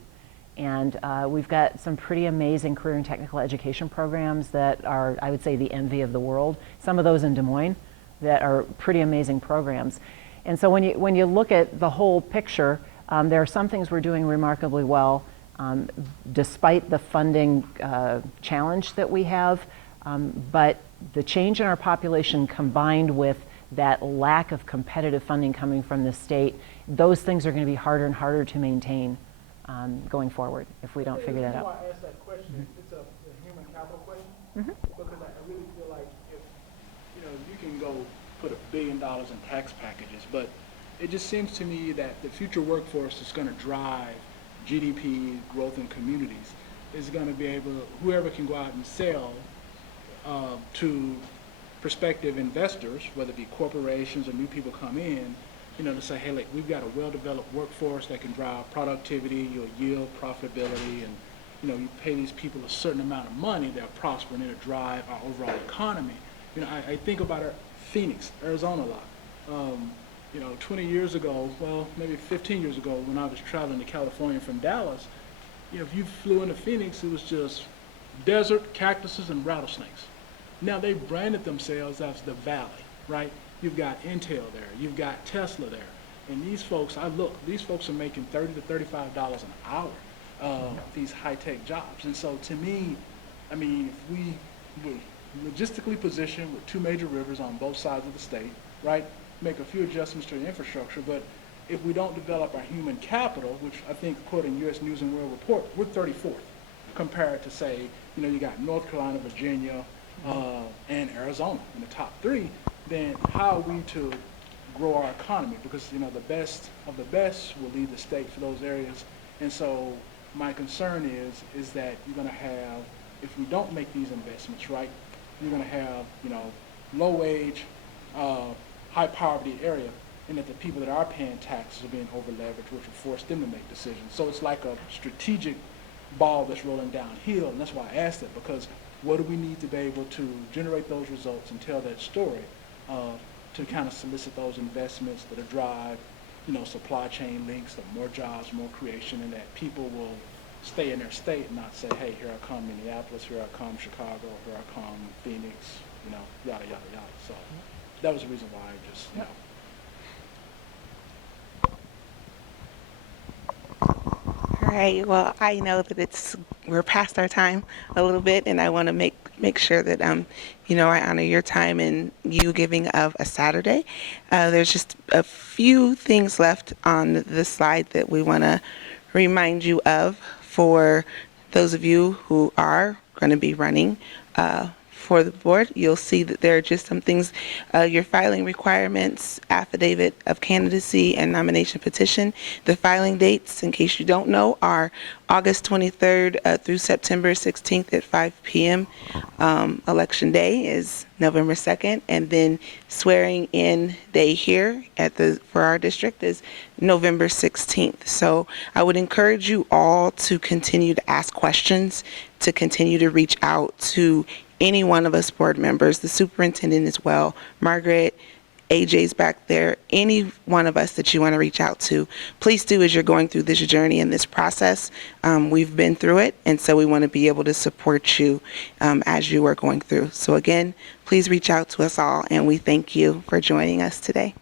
And we've got some pretty amazing career and technical education programs that are, I would say, the envy of the world. Some of those in Des Moines that are pretty amazing programs. And so when you look at the whole picture, there are some things we're doing remarkably well, despite the funding challenge that we have. But the change in our population combined with that lack of competitive funding coming from the state, those things are going to be harder and harder to maintain going forward if we don't figure that out. That's why I asked that question. It's a human capital question. Because I really feel like if, you can go put $1 billion in tax packages, but it just seems to me that the future workforce is going to drive GDP growth in communities, is going to be able, whoever can go out and sell to prospective investors, whether it be corporations or new people come in, to say, hey, look, we've got a well-developed workforce that can drive productivity, you'll yield profitability, and you pay these people a certain amount of money, they'll prosper and it'll drive our overall economy. I think about Phoenix, Arizona a lot. 20 years ago, well, maybe 15 years ago, when I was traveling to California from Dallas, if you flew into Phoenix, it was just desert, cactuses, and rattlesnakes. Now they branded themselves as the Valley, right? You've got Intel there, you've got Tesla there, and these folks, these folks are making $30 to $35 an hour, these high-tech jobs. And so to me, if we were logistically positioned with two major rivers on both sides of the state, right, make a few adjustments to the infrastructure, but if we don't develop our human capital, which I think according to U.S. News and World Report, we're 34th compared to, say, you got North Carolina, Virginia, and Arizona in the top 3, then how are we to grow our economy? Because, the best of the best will lead the state for those areas. And so my concern is that you're going to have, if we don't make these investments, right, you're going to have, low wage, high poverty area, and that the people that are paying taxes are being over-leveraged, which will force them to make decisions. So it's like a strategic ball that's rolling downhill, and that's why I asked it, because what do we need to be able to generate those results and tell that story to kind of solicit those investments that drive, supply chain links, the more jobs, more creation, and that people will stay in their state and not say, hey, here I come Minneapolis, here I come Chicago, here I come Phoenix, yada, yada, yada. So that was the reason why I just, All right. Well, I know that we're past our time a little bit, and I want to make sure that I honor your time and you giving of a Saturday. There's just a few things left on the slide that we want to remind you of for those of you who are going to be running for the board. You'll see that there are just some things, your filing requirements, affidavit of candidacy, and nomination petition. The filing dates, in case you don't know, are August 23rd through September 16th at 5 p.m. Election day is November 2nd, and then swearing in day here for our district is November 16th. So I would encourage you all to continue to ask questions, to continue to reach out to any one of us board members, the superintendent as well, Margaret, AJ's back there, any one of us that you want to reach out to. Please do as you're going through this journey and this process. We've been through it, and so we want to be able to support you as you are going through. So again, please reach out to us all, and we thank you for joining us today.